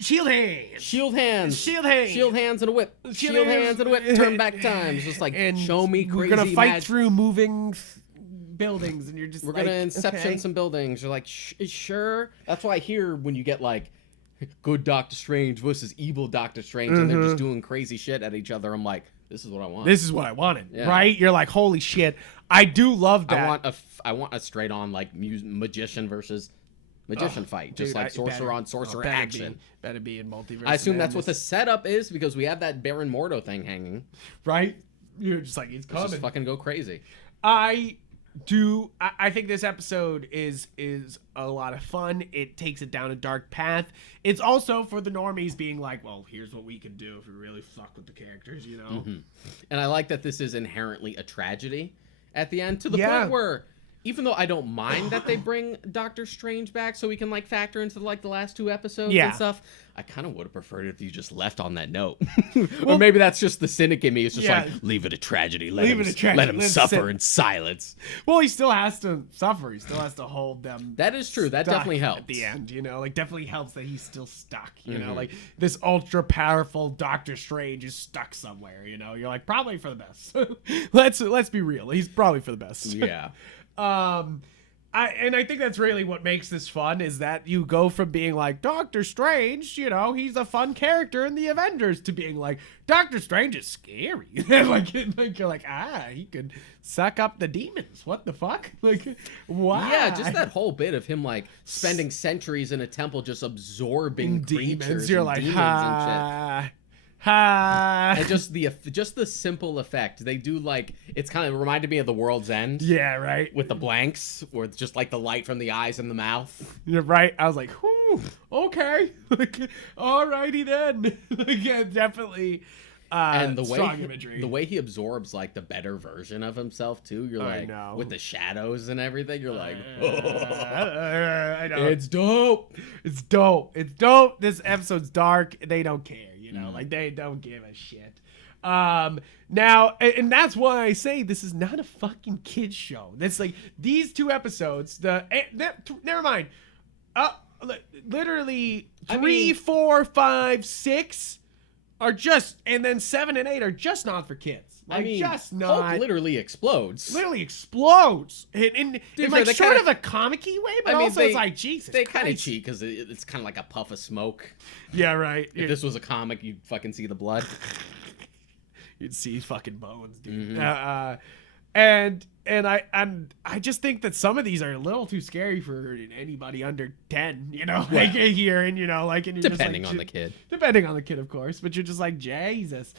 shield hands, and a whip, shield hands and a whip. Turn back time. It's just like show me crazy. We're gonna fight through moving buildings, and you're just we're like, gonna inception okay. some buildings. You're like, sure. That's why here when you get like good Doctor Strange versus evil Doctor Strange, and they're just doing crazy shit at each other, I'm like, this is what I want. This is what I wanted, right? You're like, holy shit. I do love that. I want a straight on like magician versus magician fight, just like sorcerer on sorcerer action. Better be in multiverse. I assume that's what the setup is because we have that Baron Mordo thing hanging. Right? You're just like, it's coming. Let's just fucking go crazy. I think this episode is a lot of fun. It takes it down a dark path. It's also for the normies being like, well, here's what we can do if we really fuck with the characters, you know? And I like that this is inherently a tragedy at the end, to the point where even though I don't mind that they bring Doctor Strange back so we can like factor into like the last 2 episodes and stuff, I kind of would have preferred if you just left on that note. Or maybe that's just the cynic in me. It's just like, leave it a tragedy. Let him suffer in silence. Well, he still has to suffer. He still has to hold them. That is true. That definitely helps. At the end, you know, like definitely helps that he's still stuck, you know, like this ultra powerful Doctor Strange is stuck somewhere, you know, you're like, probably for the best. Let's be real. He's probably for the best. Yeah. I think that's really what makes this fun is that you go from being like Doctor Strange, you know, he's a fun character in the Avengers, to being like Doctor Strange is scary. like you're like, he could suck up the demons. What the fuck? Like, why? Yeah, just that whole bit of him like spending centuries in a temple just absorbing demons. You're like, demons and shit. And just the simple effect they do, like it's kind of reminded me of The World's End. Yeah, right. With the blanks, where it's just like the light from the eyes and the mouth. You're right. I was like, whew, okay, alrighty then. Yeah, definitely. And strong imagery. The way he absorbs like the better version of himself too. You're like, with the shadows and everything. You're like, I know. It's dope. It's dope. It's dope. This episode's dark. They don't care. You know, like they don't give a shit. Now, and that's why I say this is not a fucking kids show. That's like these 2 episodes. Never mind. Literally 3, 4, 5, 6 are just, and then 7 and 8 are just not for kids. Like, just not. Hulk literally explodes. In like sort of a comic-y way, but also it's like, Jesus They Christ. kind of cheat because it's kind of like a puff of smoke. Yeah, right. If this was a comic, you'd fucking see the blood. You'd see fucking bones, dude. And I just think that some of these are a little too scary for anybody under 10, you know, like here, and you know, like, and you're depending just on like, the kid. Depending on the kid, of course, but you're just like, Jesus.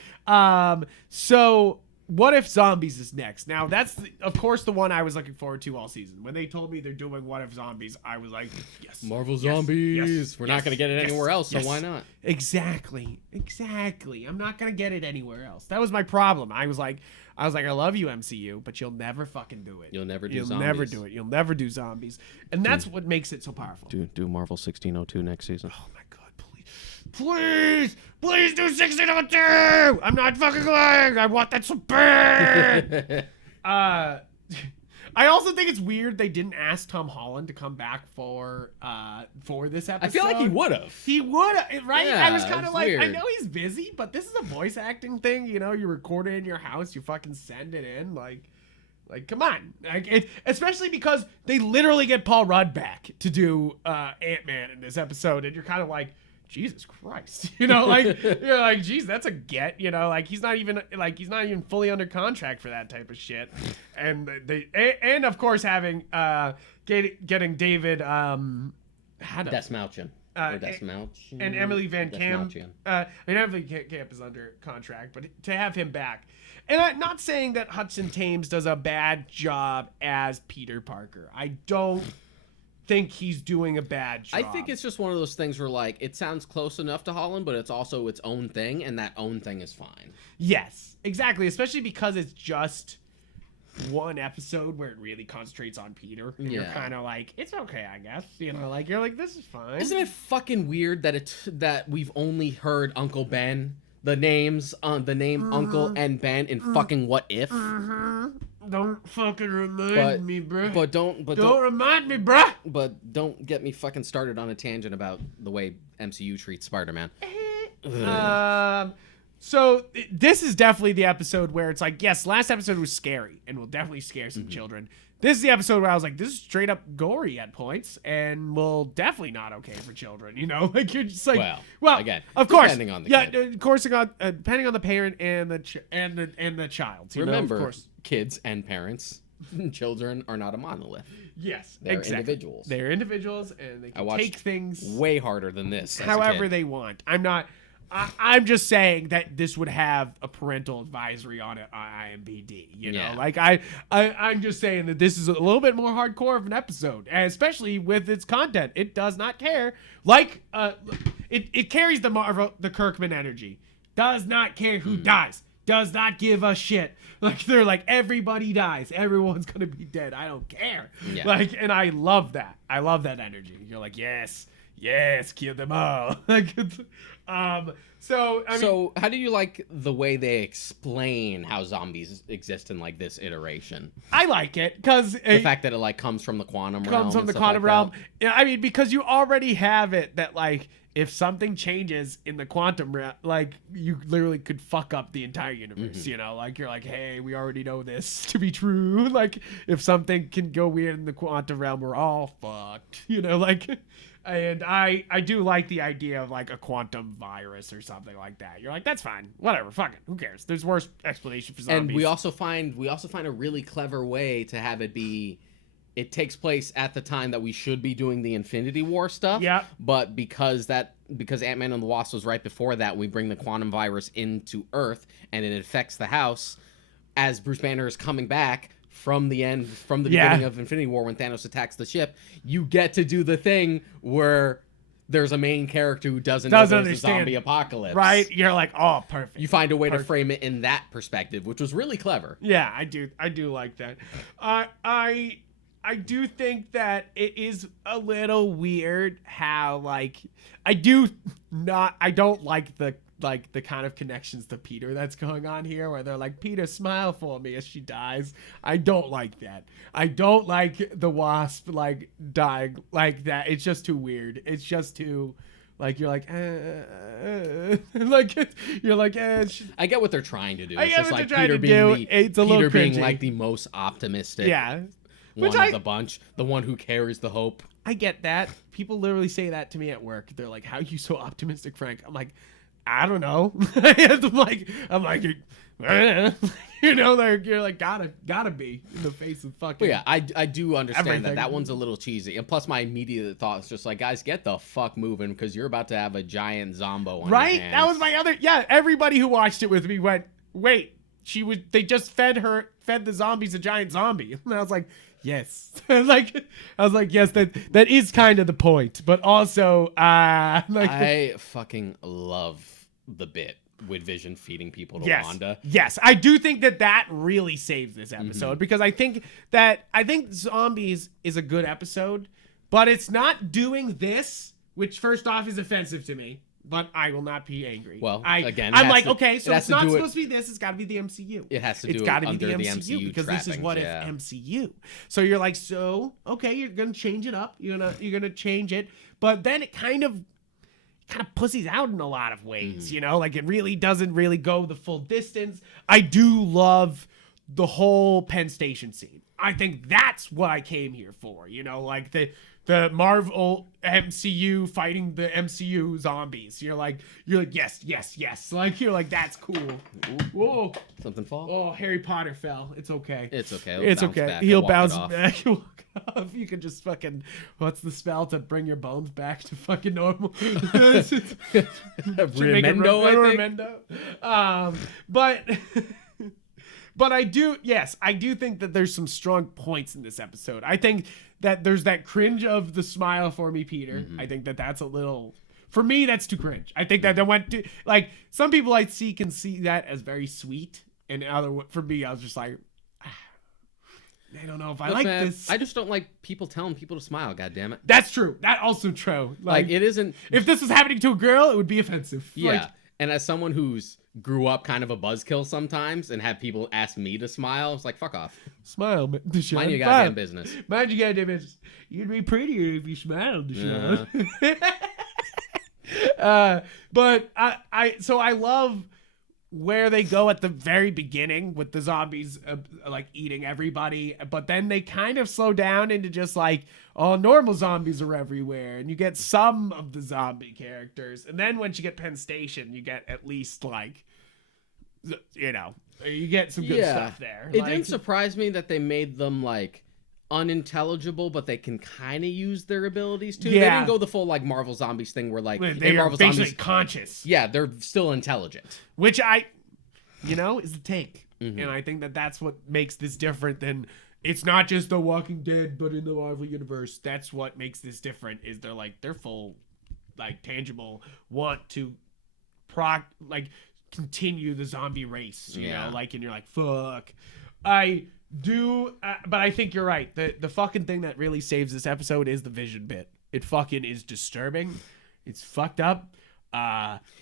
So What If Zombies is next. Now that's of course the one I was looking forward to all season. When they told me they're doing What If Zombies, I was like, yes. Marvel Zombies. We're not going to get it anywhere else, so why not? Exactly. I'm not going to get it anywhere else. That was my problem. I was like, I love you, MCU, but you'll never fucking do it. You'll never do zombies. You'll never do it. You'll never do zombies. And that's what makes it so powerful. Do Marvel 1602 next season. Oh my God, please do 1602! I'm not fucking lying. I want that so bad. I also think it's weird they didn't ask Tom Holland to come back for this episode. I feel like he would have. He would have, right? Yeah, I was kind of like, weird. I know he's busy, but this is a voice acting thing. You know, you record it in your house, you fucking send it in, like come on. Like especially because they literally get Paul Rudd back to do Ant-Man in this episode, and you're kind of like, Jesus Christ, you know, like you're like, geez, that's a get, you know, like he's not even fully under contract for that type of shit, and and of course having getting David Desmouchin. And Emily Van Camp. Emily Camp is under contract, but to have him back, and I'm not saying that Hudson Thames does a bad job as Peter Parker. I don't think he's doing a bad job. I think it's just one of those things where like it sounds close enough to Holland, but it's also its own thing, and that own thing is fine. Yes, exactly. Especially because it's just one episode where it really concentrates on Peter, and you're kind of like, it's okay, I guess. You know, like you're like, this is fine. Isn't it fucking weird that we've only heard Uncle Ben, the name Uncle and Ben in fucking What If? Don't fucking remind me, bruh. But don't remind me, bruh. But don't get me fucking started on a tangent about the way MCU treats Spider-Man. So this is definitely the episode where it's like, yes, last episode was scary and will definitely scare some children. This is the episode where I was like, this is straight up gory at points and will definitely not okay for children. You know, like you're just like, well again, of course, depending on the kid. of course, depending on the parent and the child. Remember, of course. Kids and parents, children are not a monolith. Yes, they're exactly. individuals. They're individuals, and they can take things way harder than this. However they want. I'm just saying that this would have a parental advisory on it on IMDb. You know, like I'm just saying that this is a little bit more hardcore of an episode, and especially with its content. It does not care. Like it carries the Kirkman energy. Does not care who dies. Does not give a shit. Like they're like, everybody dies. Everyone's gonna be dead. I don't care. Yeah. Like, and I love that. I love that energy. You're like, yes, kill them all. Like, so how do you like the way they explain how zombies exist in like this iteration? I like it because the fact that it like comes from the quantum realm. Yeah, I mean, because you already have it that like if something changes in the quantum realm, like you literally could fuck up the entire universe. You know, like you're like, hey, we already know this to be true. Like if something can go weird in the quantum realm, we're all fucked. You know, like. And I do like the idea of like a quantum virus or something like that. You're like, that's fine, whatever, fuck it, who cares? There's worse explanation for zombies. And we also find a really clever way to have it be. It takes place at the time that we should be doing the Infinity War stuff. Yeah. But because Ant-Man and the Wasp was right before that, we bring the quantum virus into Earth and it affects the house. As Bruce Banner is coming back. From the beginning of Infinity War when Thanos attacks the ship, you get to do the thing where there's a main character who doesn't know there's a zombie apocalypse. Right? You're like, oh, perfect. You find a way to frame it in that perspective, which was really clever. Yeah, I do like that. I do think that it is a little weird how like I don't like the kind of connections to Peter that's going on here where they're like, Peter, smile for me as she dies. I don't like that. I don't like the Wasp like dying like that. It's just too weird. It's just too like you're like like you're like I get what they're trying to do. It's just like Peter being like the most optimistic one of the bunch, the one who carries the hope. I get that. People literally say that to me at work. They're like, how are you so optimistic, Frank? I'm like, I don't know. I'm like, you know, you're like, gotta be in the face of fucking. But yeah, I do understand that one's a little cheesy, and plus my immediate thought is just like, guys, get the fuck moving because you're about to have a giant zombo on your hands. That was my other. Yeah, everybody who watched it with me went, wait, they just fed the zombies a giant zombie, and I was like, yes. Yes, that is kind of the point, but also I fucking love the bit with Vision feeding people to Wanda. Yes, I do think that really saves this episode because I think Zombies is a good episode, but it's not doing this, which first off is offensive to me. But I will not be angry. Well, I'm like, okay, so it's not supposed to be this. It's got to be the MCU. It has to do it under the MCU because this is what if MCU. So you're like, so okay, you're gonna change it up. You're gonna change it, but then it kind of pussies out in a lot of ways. You know, like it really doesn't really go the full distance. I do love the whole Penn Station scene. I think that's what I came here for. You know, like the Marvel MCU fighting the MCU zombies. You're like, yes. Like, you're like, that's cool. Whoa. Something fall? Oh, Harry Potter fell. It's okay. It's okay. It's okay. He'll bounce back. He'll walk off. You can just fucking, what's the spell to bring your bones back to fucking normal? Remendo, I think. But I do think that there's some strong points in this episode. I think that there's that cringe of the smile for me, Peter. I think that's a little, for me, that's too cringe. I think that went to, like, some people I see can see that as very sweet. And for me, I was just like, I don't know if I like this. I just don't like people telling people to smile, goddammit. That's true. That also true. Like it isn't. If this was happening to a girl, it would be offensive. Yeah. Like, and as someone who's grew up kind of a buzzkill sometimes and have people ask me to smile, it's like, fuck off. Smile, Deshaun. Mind your goddamn business. Mind your goddamn business. You'd be prettier if you smiled, Deshaun. But I love where they go at the very beginning with the zombies like eating everybody, but then they kind of slow down into just like, oh, normal zombies are everywhere, and you get some of the zombie characters, and then once you get Penn Station, you get at least like, you know, you get some good stuff there. It didn't surprise me that they made them like unintelligible, but they can kind of use their abilities too. They didn't go the full like Marvel Zombies thing where like they are Marvel basically Zombies conscious. Yeah, they're still intelligent, which is the take, and I think that that's what makes this different than. It's not just The Walking Dead, but in the Marvel universe. That's what makes this different. Is they're full, like tangible, want to continue the zombie race. You know, like, and you're like, fuck. I do, but I think you're right. The fucking thing that really saves this episode is the Vision bit. It fucking is disturbing. It's fucked up.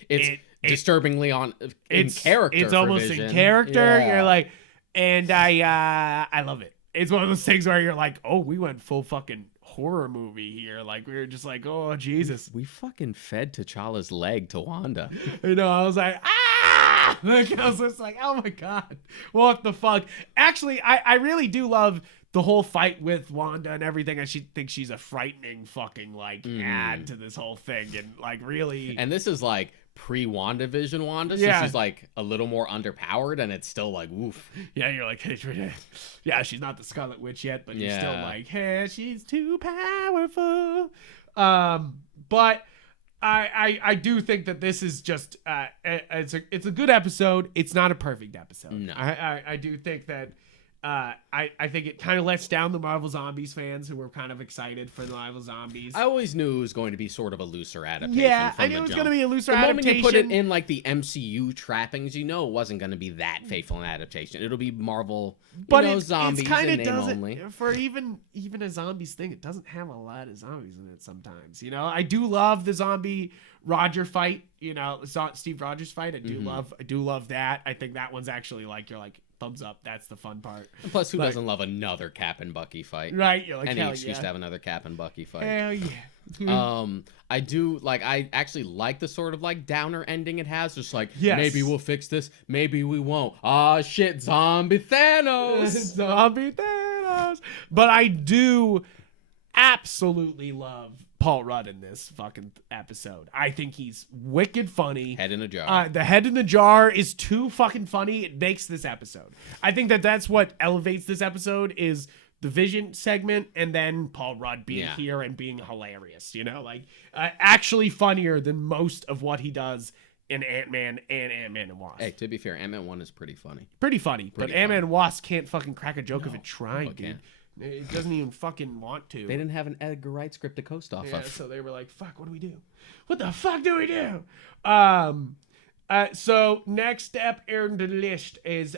It's disturbingly in character. It's almost Vision. In character. Yeah. You're like, and I love it. It's one of those things where you're like, oh, we went full fucking horror movie here. Like, we were just like, oh, Jesus. We fucking fed T'Challa's leg to Wanda. You know, I was like, ah! Like, I was just like, oh my God. What the fuck? Actually, I really do love the whole fight with Wanda and everything. I think she's a frightening fucking, like, add to this whole thing. And, like, really. And this is, like, pre-WandaVision Wanda, so she's like a little more underpowered, and it's still like woof. Yeah, you're like, hey, yeah, she's not the Scarlet Witch yet, but you're still like, hey, she's too powerful. But I do think that this is just it's a good episode. It's not a perfect episode. No. I do think that. I think it kind of lets down the Marvel Zombies fans who were kind of excited for the Marvel Zombies. I always knew it was going to be sort of a looser adaptation. Yeah, I knew it was going to be a looser adaptation. The moment you put it in like the MCU trappings, you know it wasn't going to be that faithful an adaptation. It'll be Marvel, zombies it's kind and of name doesn't only. for even a zombies thing. It doesn't have a lot of zombies in it sometimes. You know, I do love the zombie Roger fight. You know, Steve Rogers fight. I do love that. I think that one's actually like you're like. Thumbs up. That's the fun part. And plus, who doesn't love another Cap and Bucky fight? Right. You're like, any excuse to have another Cap and Bucky fight. Hell yeah. I do like. I actually like the sort of like downer ending it has. Just like maybe we'll fix this. Maybe we won't. Ah, shit! Zombie Thanos. Zombie Thanos. But I do absolutely love Paul Rudd in this fucking episode. I think he's wicked funny. Head in a jar. The head in the jar is too fucking funny. It makes this episode. I think that that's what elevates this episode is the Vision segment and then Paul Rudd being here and being hilarious. You know, like actually funnier than most of what he does in Ant-Man and Ant-Man and Wasp. Hey, to be fair, Ant-Man 1 is pretty funny. But Ant-Man and Wasp can't fucking crack a joke if it tried, dude. Can't. It doesn't even fucking want to. They didn't have an Edgar Wright script to coast off of. So they were like, fuck, what do we do? What the fuck do we do? So next step in the list is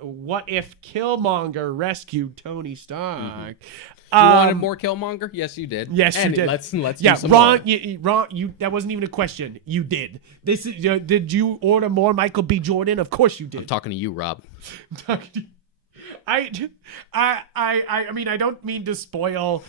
what if Killmonger rescued Tony Stark? You wanted more Killmonger? Yes, you did. Yes, you did. Let's yeah, do some Ron, more. Ron, you that wasn't even a question. You did. This is. Did you order more Michael B. Jordan? Of course you did. I'm talking to you, Rob. I'm talking to you. I mean, I don't mean to spoil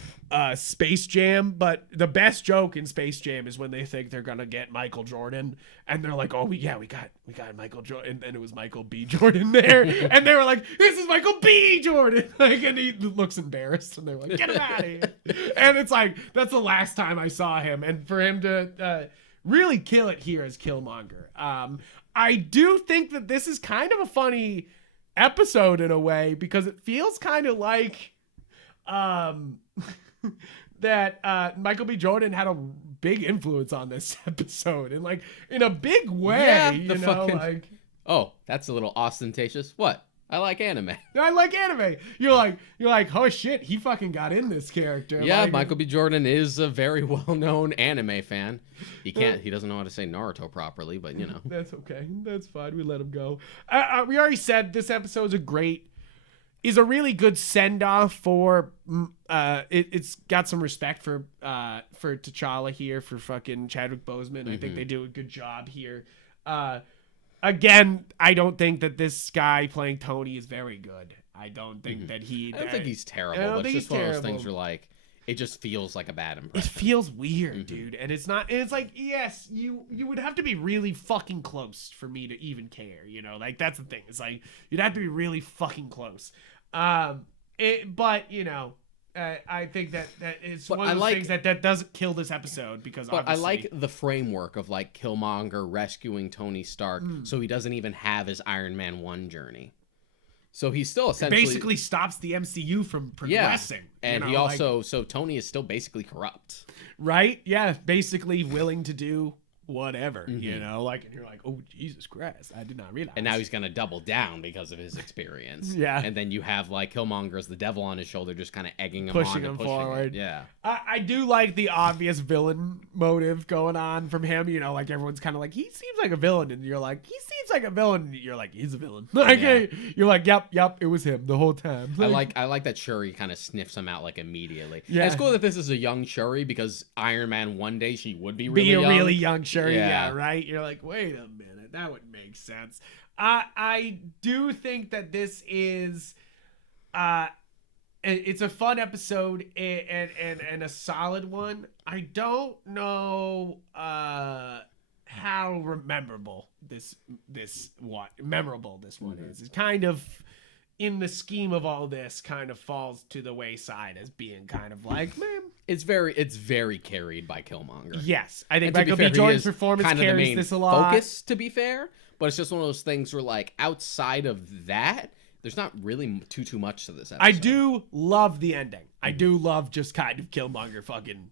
Space Jam, but the best joke in Space Jam is when they think they're gonna get Michael Jordan, and they're like, "Oh, we got Michael Jordan," and it was Michael B. Jordan there, and they were like, "This is Michael B. Jordan," like, and he looks embarrassed, and they're like, "Get him out of here!" And it's like that's the last time I saw him, and for him to really kill it here as Killmonger, I do think that this is kind of a funny episode in a way because it feels kind of like that Michael B. Jordan had a big influence on this episode and like in a big way. Yeah, you know, like oh, that's a little ostentatious. What? I like anime. I like anime. You're like, oh shit, he fucking got in this character. Yeah, like, Michael B. Jordan is a very well-known anime fan. He doesn't know how to say Naruto properly, but you know. That's okay. That's fine. We let him go. We already said this episode is a really good send-off for it's got some respect for T'Challa here, for fucking Chadwick Boseman. I think they do a good job here. Again, I don't think that this guy playing Tony is very good. I don't think that he... I don't think he's terrible. It's just one of those things where, like, It just feels like a bad It impression. feels weird, dude. And it's not, and it's like, yes, you would have to be really fucking close for me to even care, you know? Like, that's the thing. It's like, you'd have to be really fucking close. But, you know, I think that it's one of those things that doesn't kill this episode because But obviously... I like the framework of, like, Killmonger rescuing Tony Stark so he doesn't even have his Iron Man 1 journey. So he's still essentially... basically stops the MCU from progressing. Yeah. And he also... so Tony is still basically corrupt. Right? Yeah, basically willing to do whatever, you know? Like, and you're like, oh, Jesus Christ, I did not realize. And now he's going to double down because of his experience. Yeah. And then you have, like, Killmonger as the devil on his shoulder just kind of egging him pushing on him pushing forward. Yeah. I do like the obvious villain motive going on from him. You know, like everyone's kind of like, he seems like a villain. And you're like, he seems like a villain. And you're like, he's a villain. Like, you're like, yep, it was him the whole time. I like that Shuri kind of sniffs him out like immediately. Yeah. And it's cool that this is a young Shuri because Iron Man one day she would be a young. really young Shuri. Yeah, right? You're like, wait a minute. That would make sense. I do think that this is... it's a fun episode and a solid one. I don't know how memorable this one is. It's kind of, in the scheme of all this, kind of falls to the wayside as being kind of like, man. It's very carried by Killmonger. Yes, I think Michael B. Jordan's performance kind of carries the main this a lot. focus, to be fair, but it's just one of those things where, like, outside of that, there's not really too much to this episode. I do love the ending. I do love just kind of Killmonger fucking...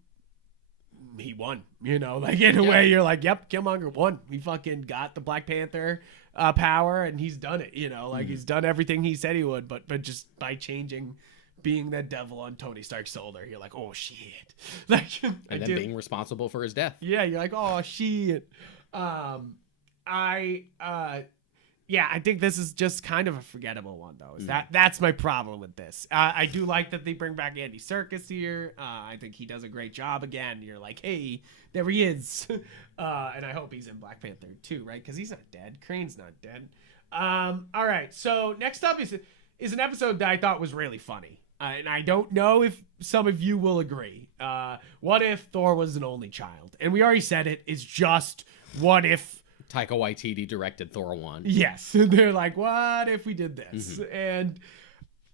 he won, you know? Like, in a way, you're like, yep, Killmonger won. He fucking got the Black Panther power, and he's done it, you know? Like, he's done everything he said he would, but just by changing... being that devil on Tony Stark's shoulder, you're like, oh shit. Like, and then being responsible for his death. Yeah, you're like, oh shit. I think this is just kind of a forgettable one, though. That's my problem with this. I do like that they bring back Andy Serkis here. I think he does a great job again. You're like, hey, there he is. And I hope he's in Black Panther too, right? Because he's not dead. Crane's not dead. All right, so next up is an episode that I thought was really funny. And I don't know if some of you will agree. What if Thor was an only child? And we already said it. It's just, what if... Taika Waititi directed Thor 1. Yes. They're like, what if we did this? And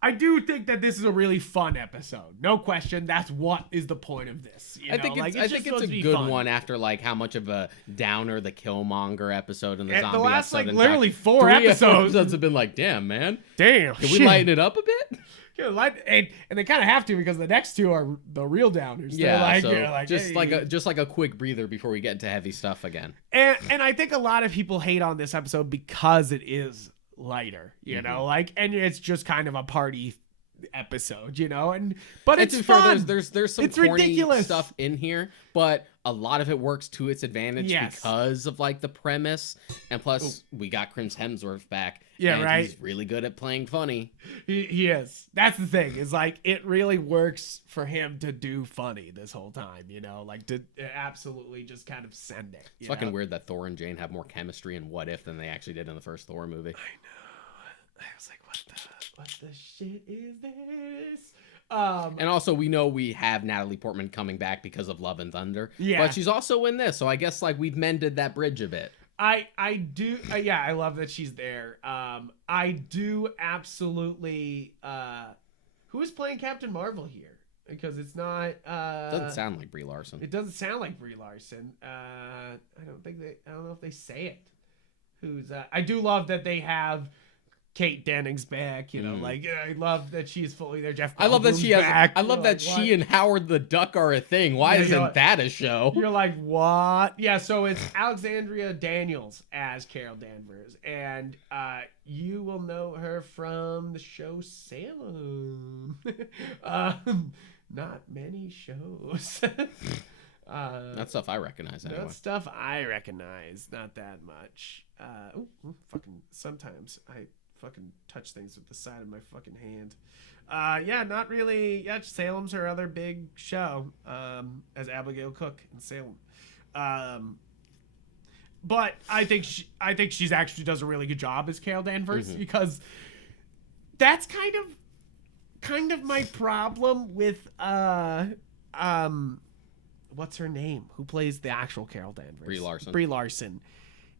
I do think that this is a really fun episode. No question. That's what is the point of this. I think it's a good one after, like, how much of a downer the Killmonger episode and the zombie the last, episode. like, literally 4 episodes have been like, damn, man. Damn. Can we lighten it up a bit? And they kind of have to because the next 2 are the real downers. Yeah, just like a quick breather before we get into heavy stuff again. And I think a lot of people hate on this episode because it is lighter, you know, like, and it's just kind of a party episode, you know, but it's fun. There's some corny ridiculous stuff in here, but a lot of it works to its advantage because of, like, the premise, and plus we got Chris Hemsworth back. Yeah, and right. He's really good at playing funny. He is. That's the thing. Is like it really works for him to do funny this whole time. You know, like to absolutely just kind of send it. It's fucking weird that Thor and Jane have more chemistry in What If than they actually did in the first Thor movie. I know. I was like, what the shit is this? And also, we know we have Natalie Portman coming back because of Love and Thunder. Yeah. But she's also in this, so I guess, like, we've mended that bridge a bit. I do. I love that she's there. I do absolutely. Who is playing Captain Marvel here? Because it's not. It doesn't sound like Brie Larson. It doesn't sound like Brie Larson. I don't know if they say it. Who's? I do love that they have Kate Denning's back, you know, like I love that she's fully there. Jeff Goldblum's I love that she has. back. I love that she and Howard the Duck are a thing. Why isn't that a show? You're like, what? Yeah, so it's Alexandria Daniels as Carol Danvers, and you will know her from the show Salem. Not many shows. That's stuff I recognize anyway. That's stuff I recognize, not that much. Fucking sometimes I fucking touch things with the side of my fucking hand. Yeah, not really. Yeah, Salem's her other big show, as Abigail Cook in Salem. But I think she's actually does a really good job as Carol Danvers because that's kind of my problem with what's her name? Who plays the actual Carol Danvers? Brie Larson.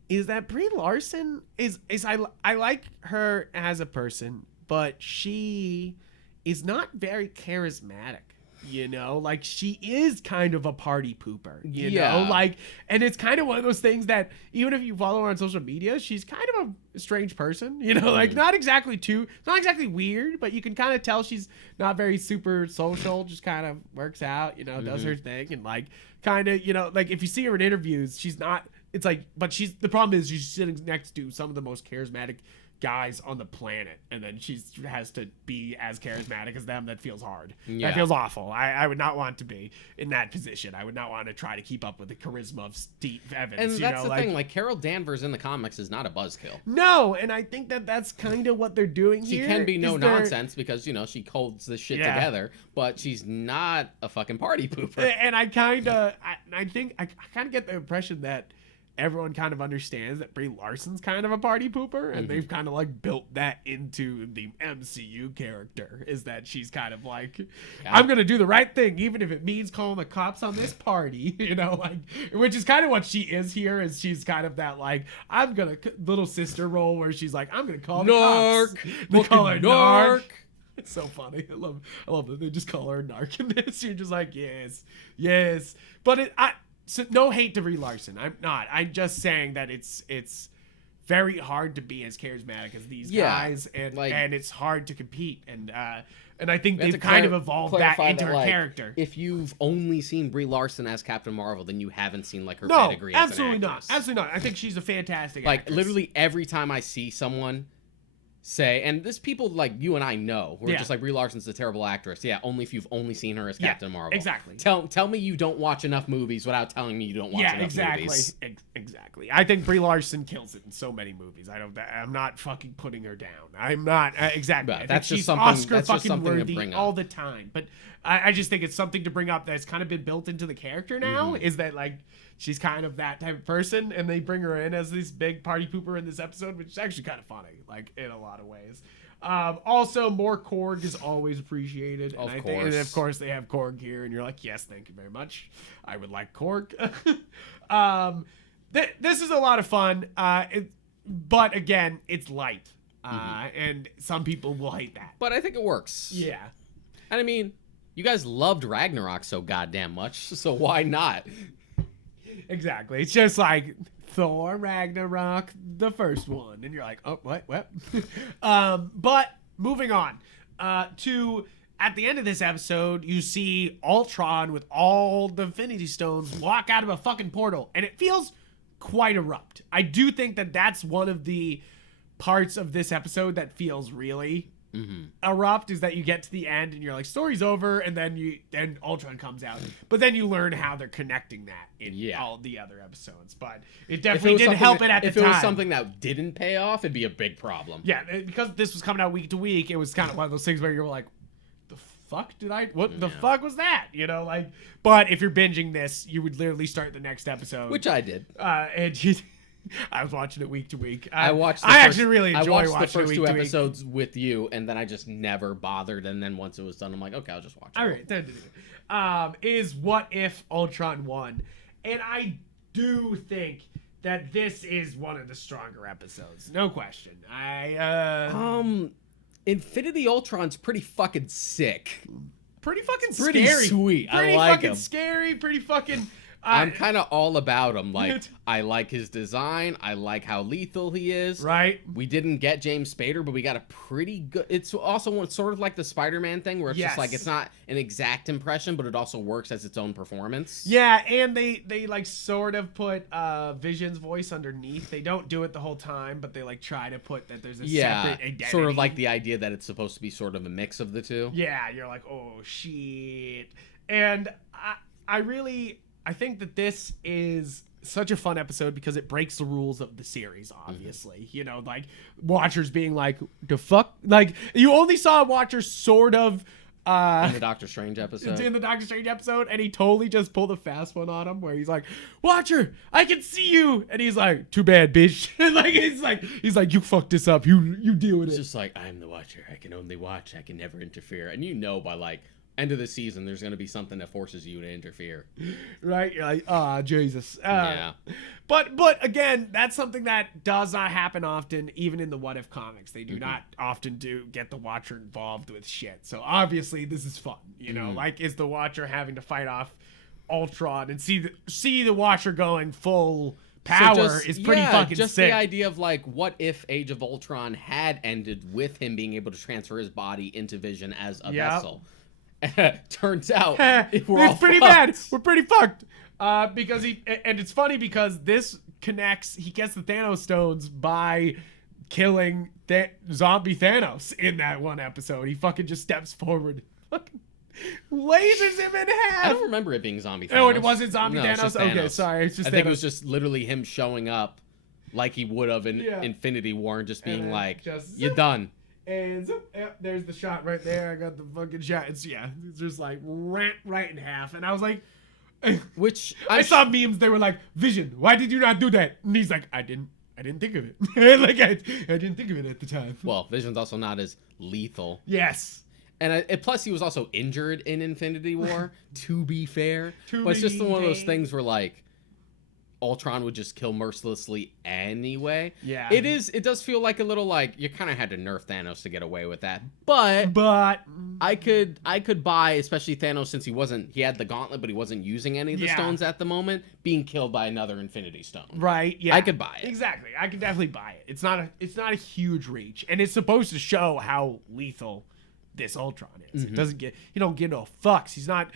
Is that Brie Larson is I like her as a person, but she is not very charismatic. You know, like she is kind of a party pooper, you know, like, and it's kind of one of those things that even if you follow her on social media, she's kind of a strange person, you know, like not exactly weird, but you can kind of tell she's not very super social, just kind of works out, you know, does her thing. And like, kind of, you know, like if you see her in interviews, she's not, it's like, but the problem is she's sitting next to some of the most charismatic guys on the planet, and then she has to be as charismatic as them. That feels hard. That feels awful. I would not want to be in that position. I would not want to try to keep up with the charisma of Steve Evans. And that's the thing, like Carol Danvers in the comics is not a buzzkill. No, and I think that's kind of what they're doing here. She can be nonsense because, you know, she holds this shit together, but she's not a fucking party pooper. And I kind of get the impression that everyone kind of understands that Brie Larson's kind of a party pooper, and they've kind of like built that into the MCU character, is that she's kind of like, I'm gonna do the right thing even if it means calling the cops on this party, you know, like, which is kind of what she is here. Is she's kind of that like, I'm gonna little sister role where she's like, I'm gonna call the cops. They call her narc. It's so funny. I love that they just call her narc in this. You're just like, yes, but so no hate to Brie Larson. I'm not. I'm just saying that it's very hard to be as charismatic as these guys, and it's hard to compete. And I think they've kind of evolved that into her character. If you've only seen Brie Larson as Captain Marvel, then you haven't seen like her pedigree as an actress. Absolutely not. I think she's a fantastic actress. Actress. Literally every time I see someone say, and this people like you and I know, who are just like, Brie Larson's a terrible actress. Yeah, only if you've only seen her as Captain Marvel. Exactly. Tell me you don't watch enough movies without telling me you don't watch enough movies. Exactly. I think Brie Larson kills it in so many movies. I'm not fucking putting her down. I'm not exactly. But that's just she's something. Oscar that's fucking just something worthy to bring up all the time. But I just think it's something to bring up that's kind of been built into the character now. Is that like, she's kind of that type of person, and they bring her in as this big party pooper in this episode, which is actually kind of funny, like in a lot of ways. Also, more Korg is always appreciated. And of course, they have Korg here, and you're like, yes, thank you very much. I would like Korg. This is a lot of fun, but again, it's light, and some people will hate that. But I think it works. Yeah. And I mean, you guys loved Ragnarok so goddamn much, so why not? Exactly. It's just like Thor Ragnarok, the first one, and you're like, oh, what? But moving on to at the end of this episode, you see Ultron with all the Infinity Stones walk out of a fucking portal, and it feels quite abrupt. I do think that that's one of the parts of this episode that feels really erupt, is that you get to the end and you're like, story's over, and then Ultron comes out, but then you learn how they're connecting that in all the other episodes. But it definitely didn't help it at the time. If it was something that didn't pay off, it'd be a big problem. Yeah, because this was coming out week to week, it was kind of one of those things where you're like, the fuck the fuck was that, you know, like. But if you're binging this, you would literally start the next episode, which I did, and I was watching it week to week. I actually really enjoy watching the first two episodes with you, and then I just never bothered. And then once it was done, I'm like, okay, I'll just watch it. All right, is What If Ultron won? And I do think that this is one of the stronger episodes, no question. Infinity Ultron's pretty fucking sick. Pretty fucking pretty scary. Sweet. Pretty I like fucking him. Scary. Pretty fucking. I'm kind of all about him. Like, I like his design. I like how lethal he is. Right. We didn't get James Spader, but we got a pretty good. It's also sort of like the Spider-Man thing, where it's just like, it's not an exact impression, but it also works as its own performance. Yeah, and they like sort of put Vision's voice underneath. They don't do it the whole time, but they like try to put that there's a separate identity. Sort of like the idea that it's supposed to be sort of a mix of the two. Yeah, you're like, oh shit. And I think that this is such a fun episode because it breaks the rules of the series, obviously. You know, like, Watchers being like, the fuck? Like, you only saw Watchers sort of... in the Doctor Strange episode. In the Doctor Strange episode, and he totally just pulled a fast one on him, where he's like, Watcher, I can see you! And he's like, too bad, bitch. he's like, you fucked this up. You deal with it. It's just like, I'm the Watcher. I can only watch. I can never interfere. And you know by, like, end of the season, there's going to be something that forces you to interfere. Right? You're like, Jesus. Yeah. But again, that's something that does not happen often, even in the What If comics. They do not often get the Watcher involved with shit. So obviously this is fun, you know? Like, is the Watcher having to fight off Ultron and see the Watcher going full power is pretty fucking just sick. The idea of like, what if Age of Ultron had ended with him being able to transfer his body into Vision as a vessel? Turns out it's pretty bad. We're pretty fucked. Because and it's funny because this connects. He gets the Thanos stones by killing zombie Thanos in that one episode. He fucking just steps forward, fucking lasers him in half. I don't remember it being zombie Thanos. Oh, it wasn't zombie no, Thanos? Okay, sorry. It's just I think it was just literally him showing up like he would have in Infinity War and just being like, you're done. And there's the shot right there. I got the fucking shot. It's just like right in half. And I was like, which I saw memes. They were like, Vision, why did you not do that? And he's like, I didn't think of it. Like I didn't think of it at the time. Well, Vision's also not as lethal. Yes. And plus, he was also injured in Infinity War, to be fair. But it's just one of those things where, like, Ultron would just kill mercilessly anyway. Yeah. It does feel like a little, like, you kind of had to nerf Thanos to get away with that. But I could buy, especially Thanos, since he had the gauntlet, but he wasn't using any of the stones at the moment, being killed by another Infinity Stone. Right, yeah. I could buy it. Exactly. I could definitely buy it. It's not a huge reach. And it's supposed to show how lethal this Ultron is. It doesn't he don't give no fucks. He's not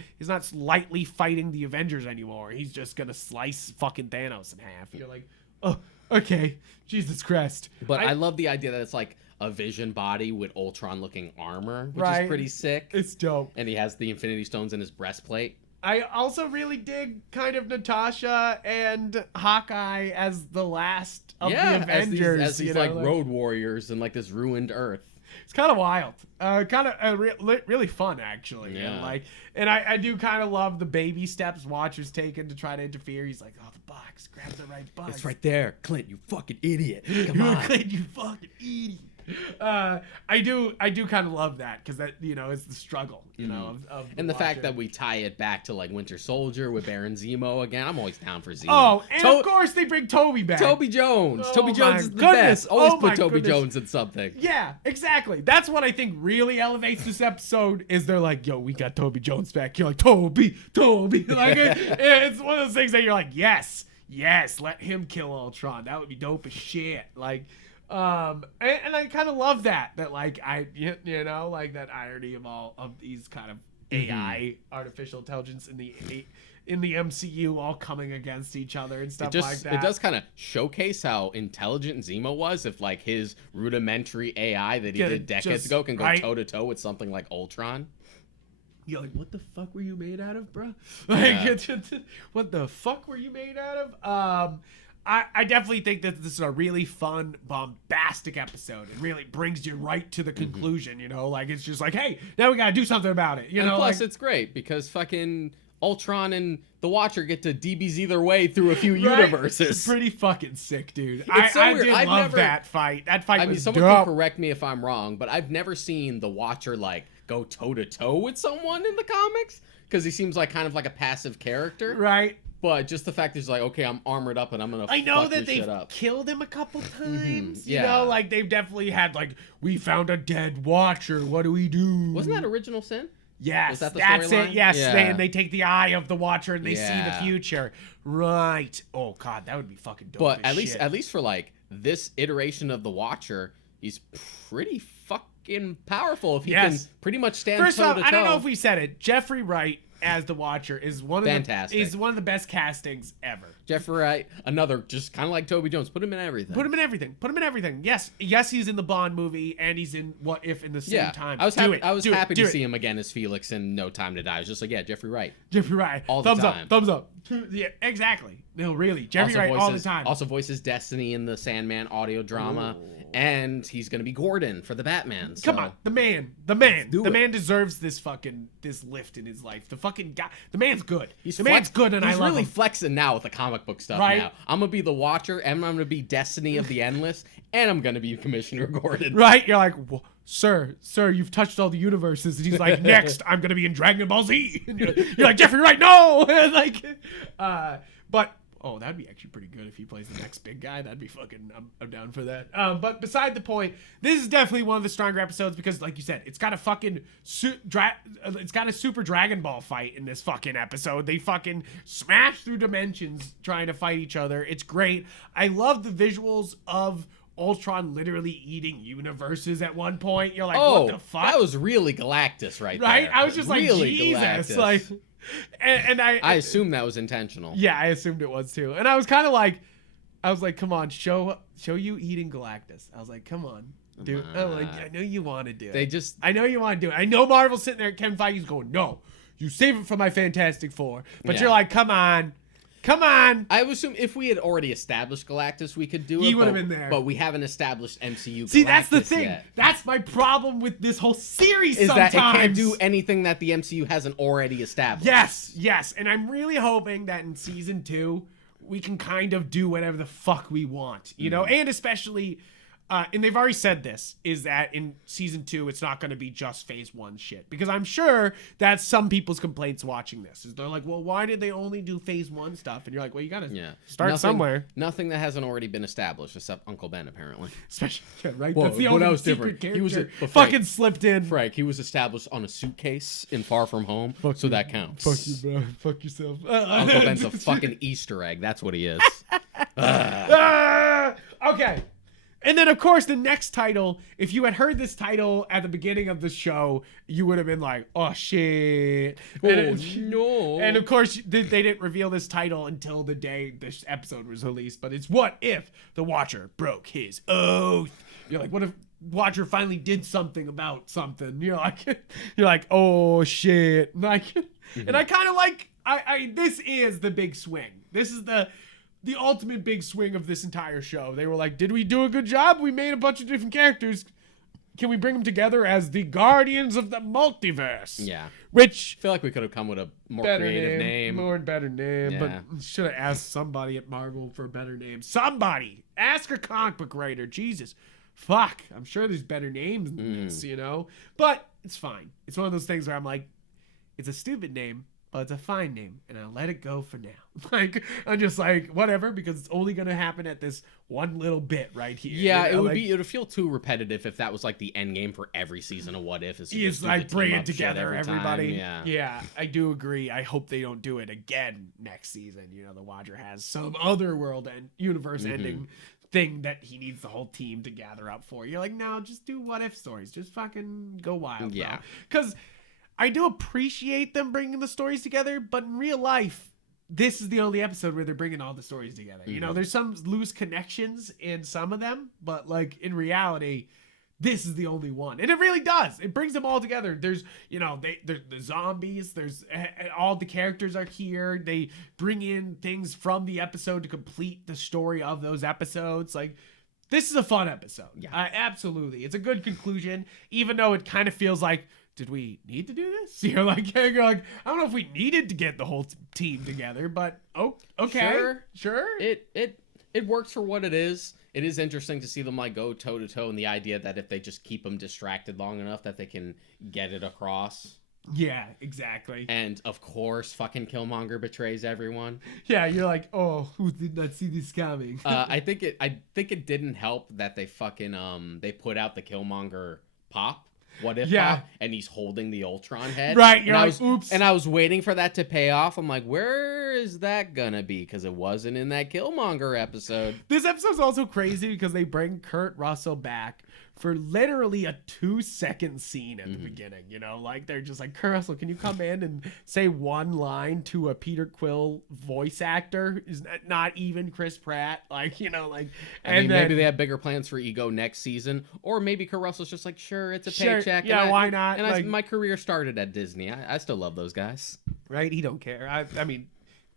lightly fighting the Avengers anymore. He's just gonna slice fucking Thanos in half. You're like, oh, okay, Jesus Christ. But I love the idea that it's like a Vision body with Ultron looking armor, which is pretty sick. It's dope. And he has the Infinity Stones in his breastplate. I also really dig kind of Natasha and Hawkeye as the last of the Avengers. As these like road warriors in like this ruined Earth. It's kind of wild, kind of really fun actually. Yeah. And I do kind of love the baby steps Watcher's taken to try to interfere. He's like, oh, the box, grab the right box. It's right there, Clint. You fucking idiot. Come on, Clint, you fucking idiot. I do kind of love that because that it's the struggle of and the fact that we tie it back to like Winter Soldier with Baron Zemo again. I'm always down for Zemo. Oh, and of course they bring Toby back. Toby Jones. Oh, Toby Jones is the best. Always put Toby Jones in something. Yeah, exactly. That's what I think really elevates this episode. Is they're like, yo, we got Toby Jones back. You're like, Toby. Like it's one of those things that you're like, yes, let him kill Ultron. That would be dope as shit. Like. And I kind of love that like like that irony of all of these kind of AI artificial intelligence in the MCU all coming against each other and stuff like that. It does kind of showcase how intelligent Zemo was if like his rudimentary AI that he did decades ago can go toe to toe with something like Ultron. You're like, what the fuck were you made out of, bro? Like, what the fuck were you made out of? I definitely think that this is a really fun, bombastic episode. It really brings you right to the conclusion, like it's just like, hey, now we gotta do something about it, and plus it's great because fucking Ultron and the Watcher get to DBZ their way through a few universes. It's pretty fucking sick, dude. It's so weird. I did love that fight. That fight was someone dope. can correct me if I'm wrong, but I've never seen the Watcher like go toe to toe with someone in the comics because he seems like kind of like a passive character, right? But just the fact that he's like, okay, I'm armored up and I'm gonna. I know fuck that they've killed him a couple times. Yeah. Like they've definitely had like, we found a dead Watcher. What do we do? Wasn't that Original Sin? Yes, that's it. Yes, yeah. they take the eye of the Watcher and they see the future. Right. Oh God, that would be fucking dope. But at least for like this iteration of the Watcher, he's pretty fucking powerful if he can pretty much stand toe to toe. First off, I don't know if we said it. Jeffrey Wright as the Watcher is one of the best castings ever. Jeffrey Wright, another just kind of like Toby Jones. Put him in everything. Put him in everything. Yes, he's in the Bond movie and he's in What If in the same time. I was happy to see him again as Felix in No Time to Die. I was just like, yeah, Jeffrey Wright. All the time. Thumbs up. Yeah, exactly. No, really. Jeffrey Wright all the time. Also voices Destiny in the Sandman audio drama. Ooh. And he's gonna be Gordon for the Batman. So. Come on, the man man deserves this lift in his life. The fucking guy, the man's good. Man's good, and I love him. He's really flexing now with the comic book stuff. Right? Now I'm gonna be the Watcher, and I'm gonna be Destiny of the Endless, and I'm gonna be Commissioner Gordon. Right? You're like, sir, you've touched all the universes. And he's like, next, I'm going to be in Dragon Ball Z. And you're like, Jeffrey Wright, no! Like, but, oh, that'd be actually pretty good if he plays the next big guy. That'd be fucking, I'm down for that. But beside the point, this is definitely one of the stronger episodes because, like you said, it's got a fucking, it's got a Super Dragon Ball fight in this fucking episode. They fucking smash through dimensions trying to fight each other. It's great. I love the visuals of Ultron literally eating universes at one point. You're like, what the fuck? That was really Galactus right there. I was just really like, Jesus. Galactus. Like, and I assume that was intentional. Yeah, I assumed it was too. And I was kind of like, come on, show you eating Galactus. I was like, come on, dude. I'm like, I know you want to do it. I know you want to do it. I know Marvel's sitting there, Kevin Feige's going, no, you save it for my Fantastic Four. But you're like, come on. I would assume if we had already established Galactus, we could do it. He would have been there. But we haven't established MCU Galactus. See, that's the thing. Yet. That's my problem with this whole series sometimes. That it can't do anything that the MCU hasn't already established. Yes. And I'm really hoping that in season 2, we can kind of do whatever the fuck we want, you know? And especially... and they've already said this, is that in season 2, it's not going to be just phase 1 shit. Because I'm sure that's some people's complaints watching this. Is they're like, well, why did they only do phase 1 stuff? And you're like, well, you got to start somewhere. Nothing that hasn't already been established, except Uncle Ben, apparently. Especially, right? Well, that's the only secret character. He was fucking slipped in. Frank, he was established on a suitcase in Far From Home, so that counts. Fuck you, bro. Fuck yourself. Uncle Ben's a fucking Easter egg. That's what he is. Okay. And then, of course, the next title, if you had heard this title at the beginning of the show, you would have been like, oh, shit. No. And, of course, they didn't reveal this title until the day this episode was released. But it's What If the Watcher Broke His Oath? You're like, what if Watcher finally did something about something? You're like, oh, shit. Like, and I kind of like, this is the big swing. This is the ultimate big swing of this entire show. They were like, did we do a good job? We made a bunch of different characters. Can we bring them together as the Guardians of the Multiverse? Yeah. Which... I feel like we could have come with a more creative name. Better name. Yeah. But should have asked somebody at Marvel for a better name. Somebody! Ask a comic book writer. Jesus. Fuck. I'm sure there's better names than this, you know? But it's fine. It's one of those things where I'm like, it's a stupid name, but it's a fine name, and I'll let it go for now. Like, I'm just like, whatever, because it's only going to happen at this one little bit right here. Yeah, you know? It would feel too repetitive if that was like the end game for every season of What If. Is like bring it together, everybody. Yeah, I do agree. I hope they don't do it again next season. You know, the Watcher has some other world and universe ending thing that he needs the whole team to gather up for. You're like, no, just do What If stories. Just fucking go wild. Yeah. Because I do appreciate them bringing the stories together, but in real life, this is the only episode where they're bringing all the stories together. You know, there's some loose connections in some of them, but like in reality, this is the only one. And it really does. It brings them all together. There's, you know, there's the zombies. There's all the characters are here. They bring in things from the episode to complete the story of those episodes. Like, this is a fun episode. Yeah, absolutely. It's a good conclusion, even though it kind of feels like, did we need to do this? You're like, I don't know if we needed to get the whole team together, but okay, sure. It works for what it is. It is interesting to see them like go toe to toe, and the idea that if they just keep them distracted long enough, that they can get it across. Yeah, exactly. And of course, fucking Killmonger betrays everyone. Yeah, you're like, oh, who did not see this coming? I think it didn't help that they fucking they put out the Killmonger pop. What If pop, and he's holding the Ultron head. Right, you're like, oops. And I was waiting for that to pay off. I'm like, where is that gonna be? Because it wasn't in that Killmonger episode. This episode's also crazy because they bring Kurt Russell back for literally a 2-second scene at the beginning, you know? Like, they're just like, Kurt Russell, can you come in and say one line to a Peter Quill voice actor? Is not even Chris Pratt? Like, you know, like... I mean, maybe they have bigger plans for Ego next season, or maybe Kurt Russell's just like, sure, it's a paycheck. Yeah, why not? And my career started at Disney. I still love those guys. Right? He don't care. I mean...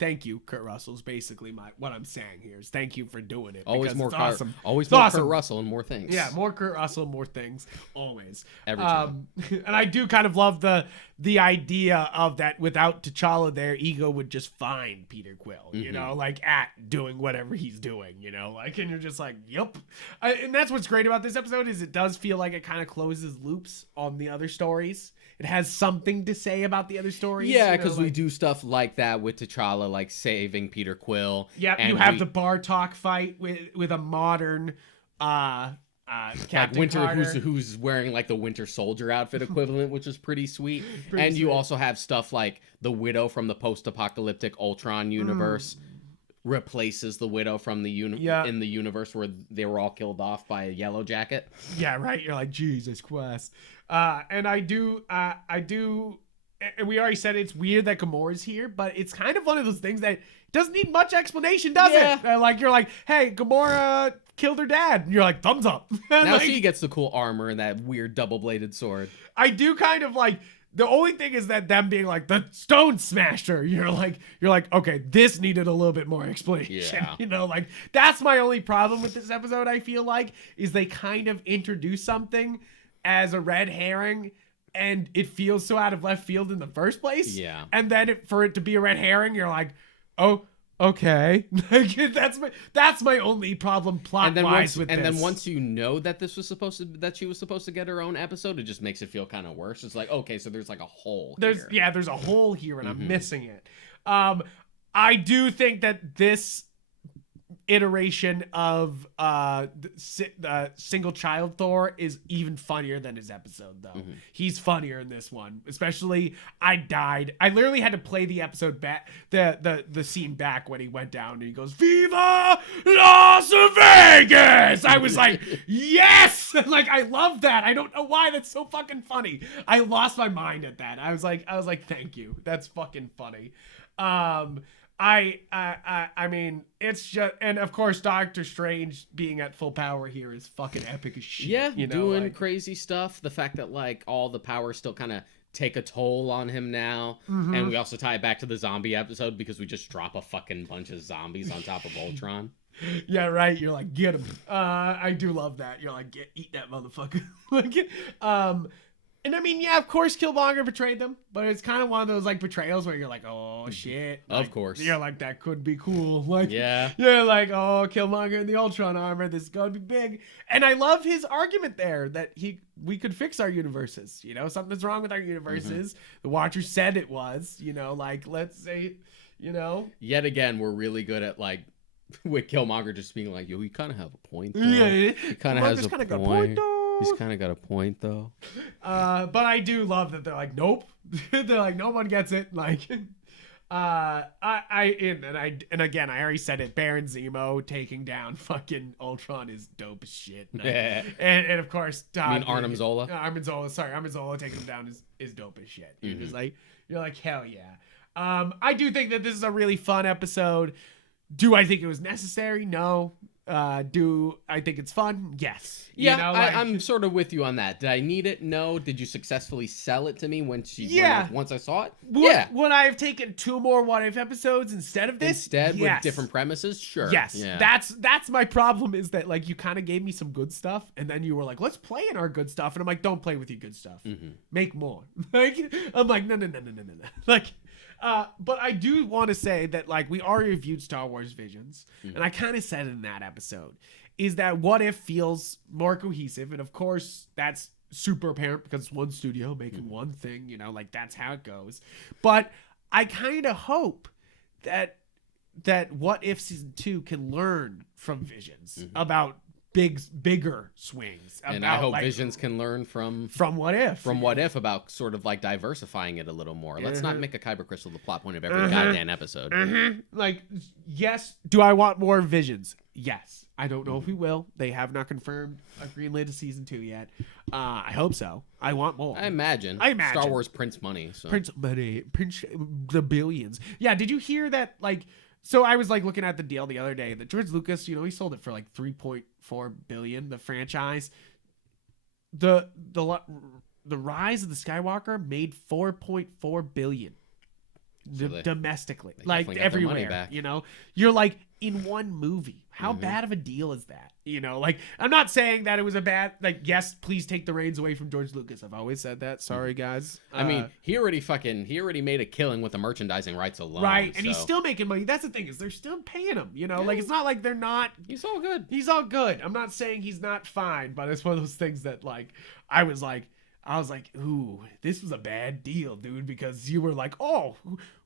thank you, Kurt Russell, is basically what I'm saying here. Is thank you for doing it. Always more awesome. Always it's more awesome. Kurt Russell and more things. Yeah, more Kurt Russell, more things. Always. Every time. And I do kind of love the idea of that without T'Challa there, Ego would just find Peter Quill, you know, like at doing whatever he's doing, you know, like, and you're just like, yep. And that's what's great about this episode is it does feel like it kind of closes loops on the other stories. It has something to say about the other stories. Yeah, because we do stuff like that with T'Challa, like saving Peter Quill. Yeah, you have the bar talk fight with a modern Captain like Winter, Carter. who's wearing like the Winter Soldier outfit equivalent, which is pretty sweet. And you also have stuff like the Widow from the post-apocalyptic Ultron universe replaces the Widow from the in the universe where they were all killed off by a Yellow Jacket. Yeah, right. You're like, Jesus Christ. And I do, and we already said it's weird that Gamora's here, but it's kind of one of those things that doesn't need much explanation, does it? Like, you're like, hey, Gamora killed her dad. And you're like, thumbs up. Now like, she gets the cool armor and that weird double-bladed sword. I do kind of like, the only thing is that them being like, the stone smashed her. You're like, okay, this needed a little bit more explanation. Yeah. You know, like, that's my only problem with this episode, I feel like, is they kind of introduce something as a red herring, and it feels so out of left field in the first place. Yeah. And then for it to be a red herring, you're like, oh, okay. that's my only problem plot-wise with this. And then once you know that she was supposed to get her own episode, it just makes it feel kind of worse. It's like, okay, so there's like a hole here. Yeah, there's a hole here, and I'm missing it. I do think that this iteration of single child Thor is even funnier than his episode, though. He's funnier in this one, especially I literally had to play the episode back, the scene back when he went down and he goes, Viva Las Vegas. I was like, yes. Like, I love that. I don't know why. That's so fucking funny. I lost my mind at that. I was like, thank you. That's fucking funny. I mean, it's just, and of course, Doctor Strange being at full power here is fucking epic as shit. Yeah, you know, doing like, crazy stuff. The fact that like all the powers still kind of take a toll on him now, and we also tie it back to the zombie episode because we just drop a fucking bunch of zombies on top of Ultron. Yeah, right. You're like, get him. I do love that. You're like, eat that motherfucker. Like, and I mean, yeah, of course Killmonger betrayed them, but it's kind of one of those like betrayals where you're like, oh shit. Like, of course. You're like, that could be cool. Like, yeah. You're like, oh, Killmonger in the Ultron armor, this is gonna be big. And I love his argument there that we could fix our universes. You know, something's wrong with our universes. The Watcher said it was, you know, like, let's say, you know. Yet again, we're really good at like with Killmonger just being like, yo, he kind of have a point though. Yeah, he kind of has a point. He's kind of got a point though. But I do love that they're like, nope. They're like, no one gets it. Like, and again, I already said it. Baron Zemo taking down fucking Ultron is dope as shit. And of course, Arnim Zola. Arnim Zola taking him down is dope as shit. You're just like, hell yeah. I do think that this is a really fun episode. Do I think it was necessary? No. Do I think it's fun? Yes. Yeah, you know, like, I'm sort of with you on that. Did I need it? No. Did you successfully sell it to me once I saw it? Would I have taken 2 more What If episodes instead of this? Yes. With different premises? Sure. Yes. Yeah. That's my problem is that like you kind of gave me some good stuff and then you were like, let's play in our good stuff. And I'm like, don't play with your good stuff. Make more. Like, I'm like, no. Like, but I do want to say that like we already reviewed Star Wars Visions, and I kind of said it in that episode, is that What If feels more cohesive, and of course that's super apparent because it's one studio making one thing, you know, like that's how it goes. But I kind of hope that What If season 2 can learn from Visions about bigger swings. And I hope like, Visions can learn from What If. From What If about sort of like diversifying it a little more. Let's not make a Kyber Crystal the plot point of every goddamn episode. Like, yes. Do I want more Visions? Yes. I don't know if we will. They have not confirmed a green light to season 2 yet. I hope so. I want more. I imagine. Star Wars prints money. So. Prints money. Prints the billions. Yeah, did you hear that, like... So I was like looking at the deal the other day that George Lucas, you know, he sold it for like $3.4 billion, the franchise. The Rise of the Skywalker made $4.4 billion. domestically, they like definitely got their money everywhere. back. You know, you're like in one movie. How bad of a deal is that? You know, like I'm not saying that it was a bad. Like, yes, please take the reins away from George Lucas. I've always said that. Sorry, guys. I mean, he already made a killing with the merchandising rights alone. Right, and so. he's still making money. That's the thing, is they're still paying him. You know, like it's not like they're not. He's all good. He's all good. I'm not saying he's not fine, but it's one of those things that like I was like, ooh, this was a bad deal, dude, because you were like, oh,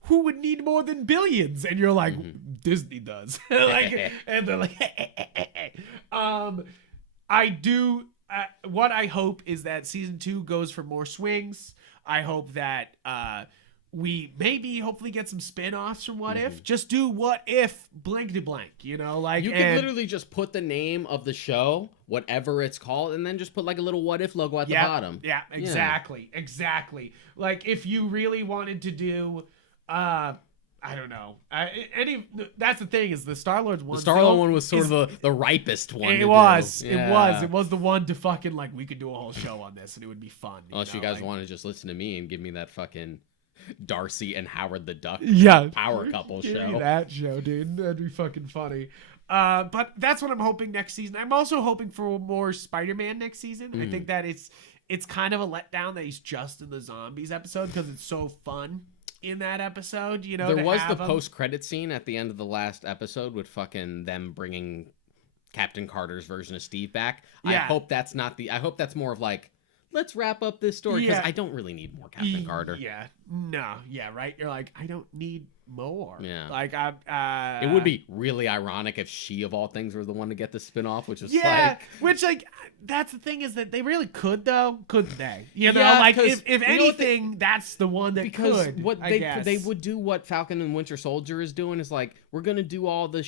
who would need more than billions? And you're like, Disney does. Like, and they're like, I do. What I hope is that season 2 goes for more swings. I hope that we maybe hopefully get some spin-offs from What If. Just do What If blank to blank, you know, like you can literally just put the name of the show, whatever it's called, and then just put like a little What If logo at the bottom. Yeah, exactly. Like if you really wanted to do I don't know. That's the thing, is the Star-Lord one. The Star-Lord one was sort of the ripest one. It was the one to fucking like, we could do a whole show on this and it would be fun. Unless you guys want to just listen to me and give me that fucking Darcy and Howard the Duck power couple give show. Me that show, dude. That'd be fucking funny. But that's what I'm hoping next season. I'm also hoping for more Spider-Man next season. I think that it's kind of a letdown that he's just in the zombies episode, because it's so fun in that episode, you know. There was the post-credit scene at the end of the last episode with fucking them bringing Captain Carter's version of Steve back. Yeah. I hope that's more of like, let's wrap up this story, because I don't really need more Captain Carter. Yeah. No. Yeah, right? You're like, I don't need more. Yeah. Like, it would be really ironic if she, of all things, was the one to get the spin-off, which is which, like, that's the thing, is that they really could, though, couldn't they? You know, like, if anything, that's the one that could. What they would do, what Falcon and Winter Soldier is doing, is like, we're gonna do all the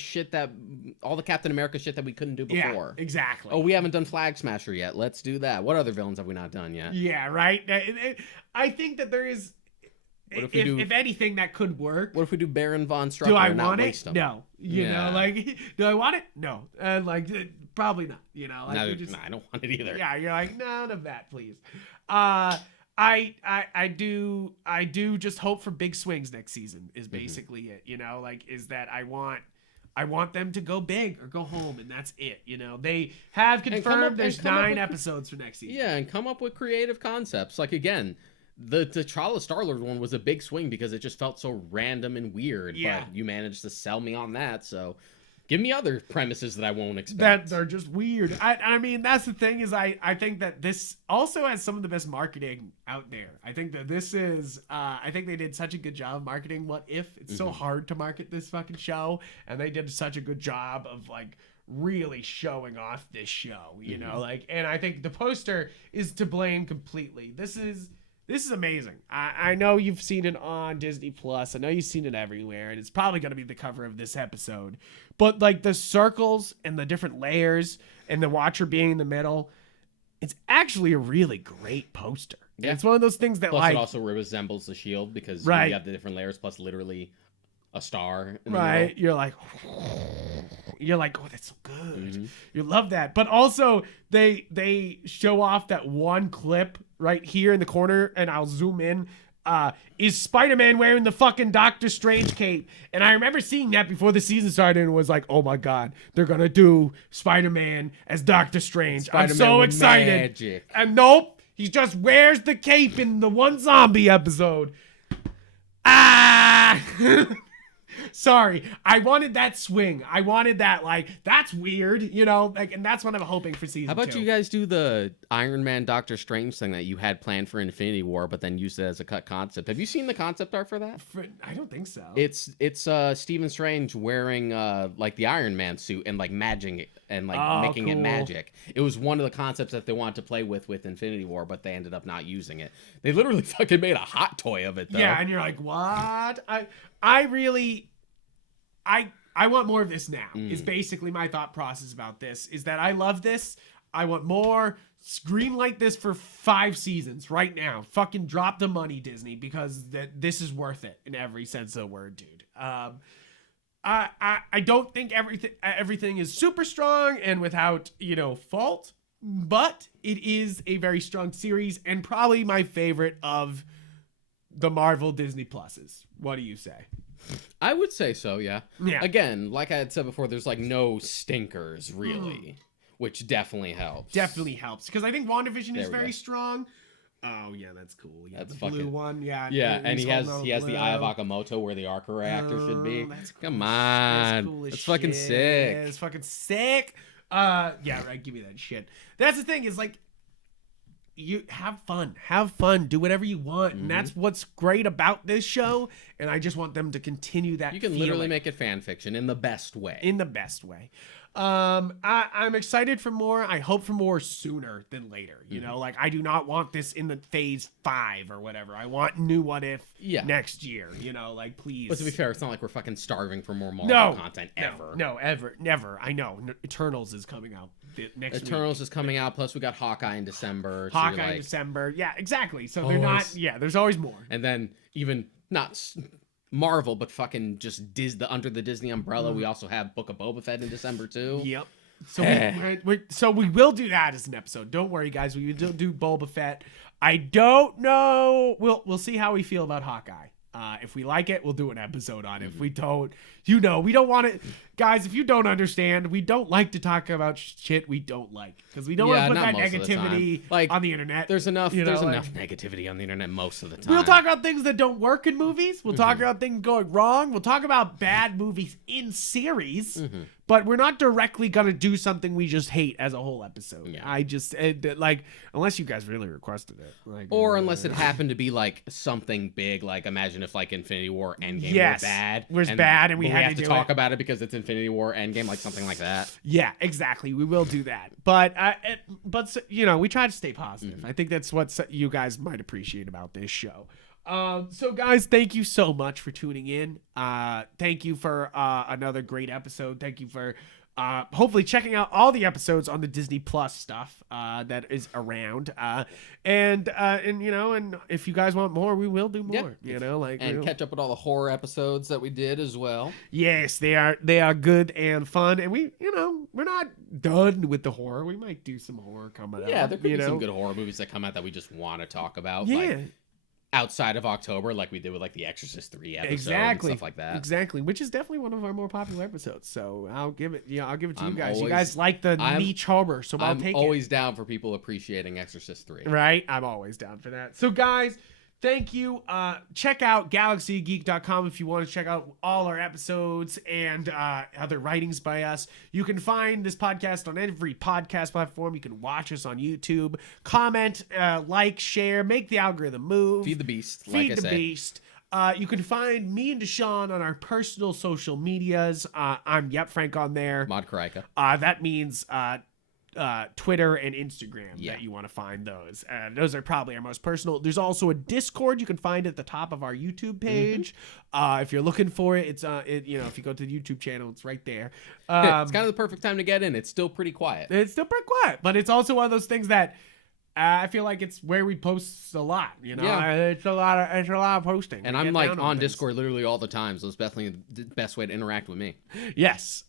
Captain America shit that we couldn't do before. Yeah, exactly. Oh, we haven't done Flag Smasher yet. Let's do that. What other villains have we not done yet? Yeah, right. I think that there is. If anything, that could work. What if we do Baron von Strucker? Do I and want not it? Waste them? No. You know, like, do I want it? No. And like, probably not. You know, like, no, I don't want it either. Yeah, you're like, none of that, please. I do just hope for big swings next season. Is basically it. You know, like, is that I want them to go big or go home, and that's it. You know, they have confirmed there's 9 episodes for next season. Yeah, and come up with creative concepts. Like, again, the T'Challa Star-Lord one was a big swing because it just felt so random and weird. Yeah. But you managed to sell me on that, so give me other premises that I won't expect. That they're just weird. I mean, that's the thing, is I think that this also has some of the best marketing out there. I think that this is, I think they did such a good job of marketing What If. It's so hard to market this fucking show, and they did such a good job of, like, really showing off this show, you know? Like, and I think the poster is to blame completely. This is amazing. I know you've seen it on Disney Plus. I know you've seen it everywhere, and it's probably going to be the cover of this episode. But like the circles and the different layers and the Watcher being in the middle, it's actually a really great poster. Yeah. It's one of those things that, plus, like, it also resembles the shield, because you have the different layers plus literally a star in the middle. You're like, oh, that's so good. You love that. But also they show off that one clip right here in the corner, and I'll zoom in, is Spider-Man wearing the fucking Doctor Strange cape. And I remember seeing that before the season started, and was like, oh my God, they're gonna do Spider-Man as Doctor Strange. Spider-Man, I'm so excited. Magic. And nope, he just wears the cape in the one zombie episode. Sorry, I wanted that swing. I wanted that, like, that's weird, you know, like, and that's what I'm hoping for season 2. How about you guys do the Iron Man Doctor Strange thing that you had planned for Infinity War, but then used it as a cut concept? Have you seen the concept art for that? I don't think so. It's Stephen Strange wearing like the Iron Man suit and like magic it and like making it magic. It was one of the concepts that they wanted to play with Infinity War, but they ended up not using it. They literally fucking made a hot toy of it, though. Yeah, and you're like, what? I want more of this now, is basically my thought process about this, is that I love this. I want more. Greenlight this for 5 seasons right now. Fucking drop the money, Disney, because this is worth it in every sense of the word, dude. I don't think everything is super strong and without, you know, fault, but it is a very strong series and probably my favorite of the Marvel Disney Pluses. What do you say? I would say so, yeah. Yeah. Again, like I had said before, there's like no stinkers really, which definitely helps. Definitely helps because I think WandaVision is very go. strong. Oh yeah, that's cool. Yeah, That's the blue one. Yeah, yeah, and he has blue. the Eye of Agamotto where the arc reactor should be. That's cool. Come on, That's cool as that's fucking shit. sick. It's fucking sick. Yeah, right. Give me that shit. That's the thing is like, you have fun, do whatever you want, and that's what's great about this show. And I just want them to continue that. You can literally make it fan fiction in the best way. I'm excited for more. I hope for more sooner than later. You know, like I do not want this in the phase 5 or whatever. I want new What If next year. You know, like please. But to be fair, it's not like we're fucking starving for more Marvel content ever. No, never. I know. Eternals is coming out next week. Eternals is coming out. Plus we got Hawkeye in December. Hawkeye in December. Yeah, exactly. So they're not. Yeah, there's always more. And then even not Marvel, but fucking just under the Disney umbrella, we also have Book of Boba Fett in December too. Yep. So we will do that as an episode. Don't worry, guys. We will do Boba Fett. I don't know. We'll see how we feel about Hawkeye. If we like it, we'll do an episode on it. If we don't, we don't want it. Guys, if you don't understand, we don't like to talk about shit we don't like. Because we don't want to put that negativity on the internet. There's enough negativity on the internet most of the time. We'll talk about things that don't work in movies. We'll talk about things going wrong. We'll talk about bad movies in series. But we're not directly going to do something we just hate as a whole episode. Yeah. I just, unless you guys really requested it. Or unless it happened to be, like, something big. Like, imagine if, like, Infinity War Endgame was bad. And we had to talk about it because it's Infinity War Endgame, like something like that. Yeah, exactly. We will do that. But we try to stay positive. I think that's what you guys might appreciate about this show. So guys, thank you so much for tuning in. Thank you for another great episode. Thank you for hopefully checking out all the episodes on the Disney Plus stuff that is around. And if you guys want more, we will do more. And catch up with all the horror episodes that we did as well. Yes, they are good and fun. And we're not done with the horror. We might do some horror coming out. Yeah, there could be some good horror movies that come out that we just want to talk about. Yeah. Like, outside of October, like we did with like the Exorcist 3 episode and stuff like that. Exactly, which is definitely one of our more popular episodes. So I'll give it to you guys. You guys like the niche horror, so I'll take it. I'm always down for people appreciating Exorcist 3. Right? I'm always down for that. So guys, thank you. Check out galaxygeek.com if you want to check out all our episodes and other writings by us. You can find this podcast on every podcast platform. You can watch us on YouTube. Comment, like, share, make the algorithm move. Feed the beast. Beast. You can find me and Deshaun on our personal social medias. I'm Yupfrank on there. Mod Karika. That means Twitter and Instagram that you want to find those. Those are probably our most personal. There's also a Discord you can find at the top of our YouTube page. If you're looking for it, it's if you go to the YouTube channel, it's right there. It's kind of the perfect time to get in. It's still pretty quiet. But it's also one of those things that I feel like it's where we post a lot, Yeah. It's a lot of posting. And I'm like on Discord literally all the time, so it's definitely the best way to interact with me. Yes.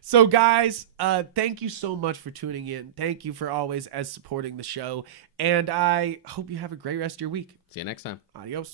So guys, thank you so much for tuning in. Thank you for always supporting the show. And I hope you have a great rest of your week. See you next time. Adios.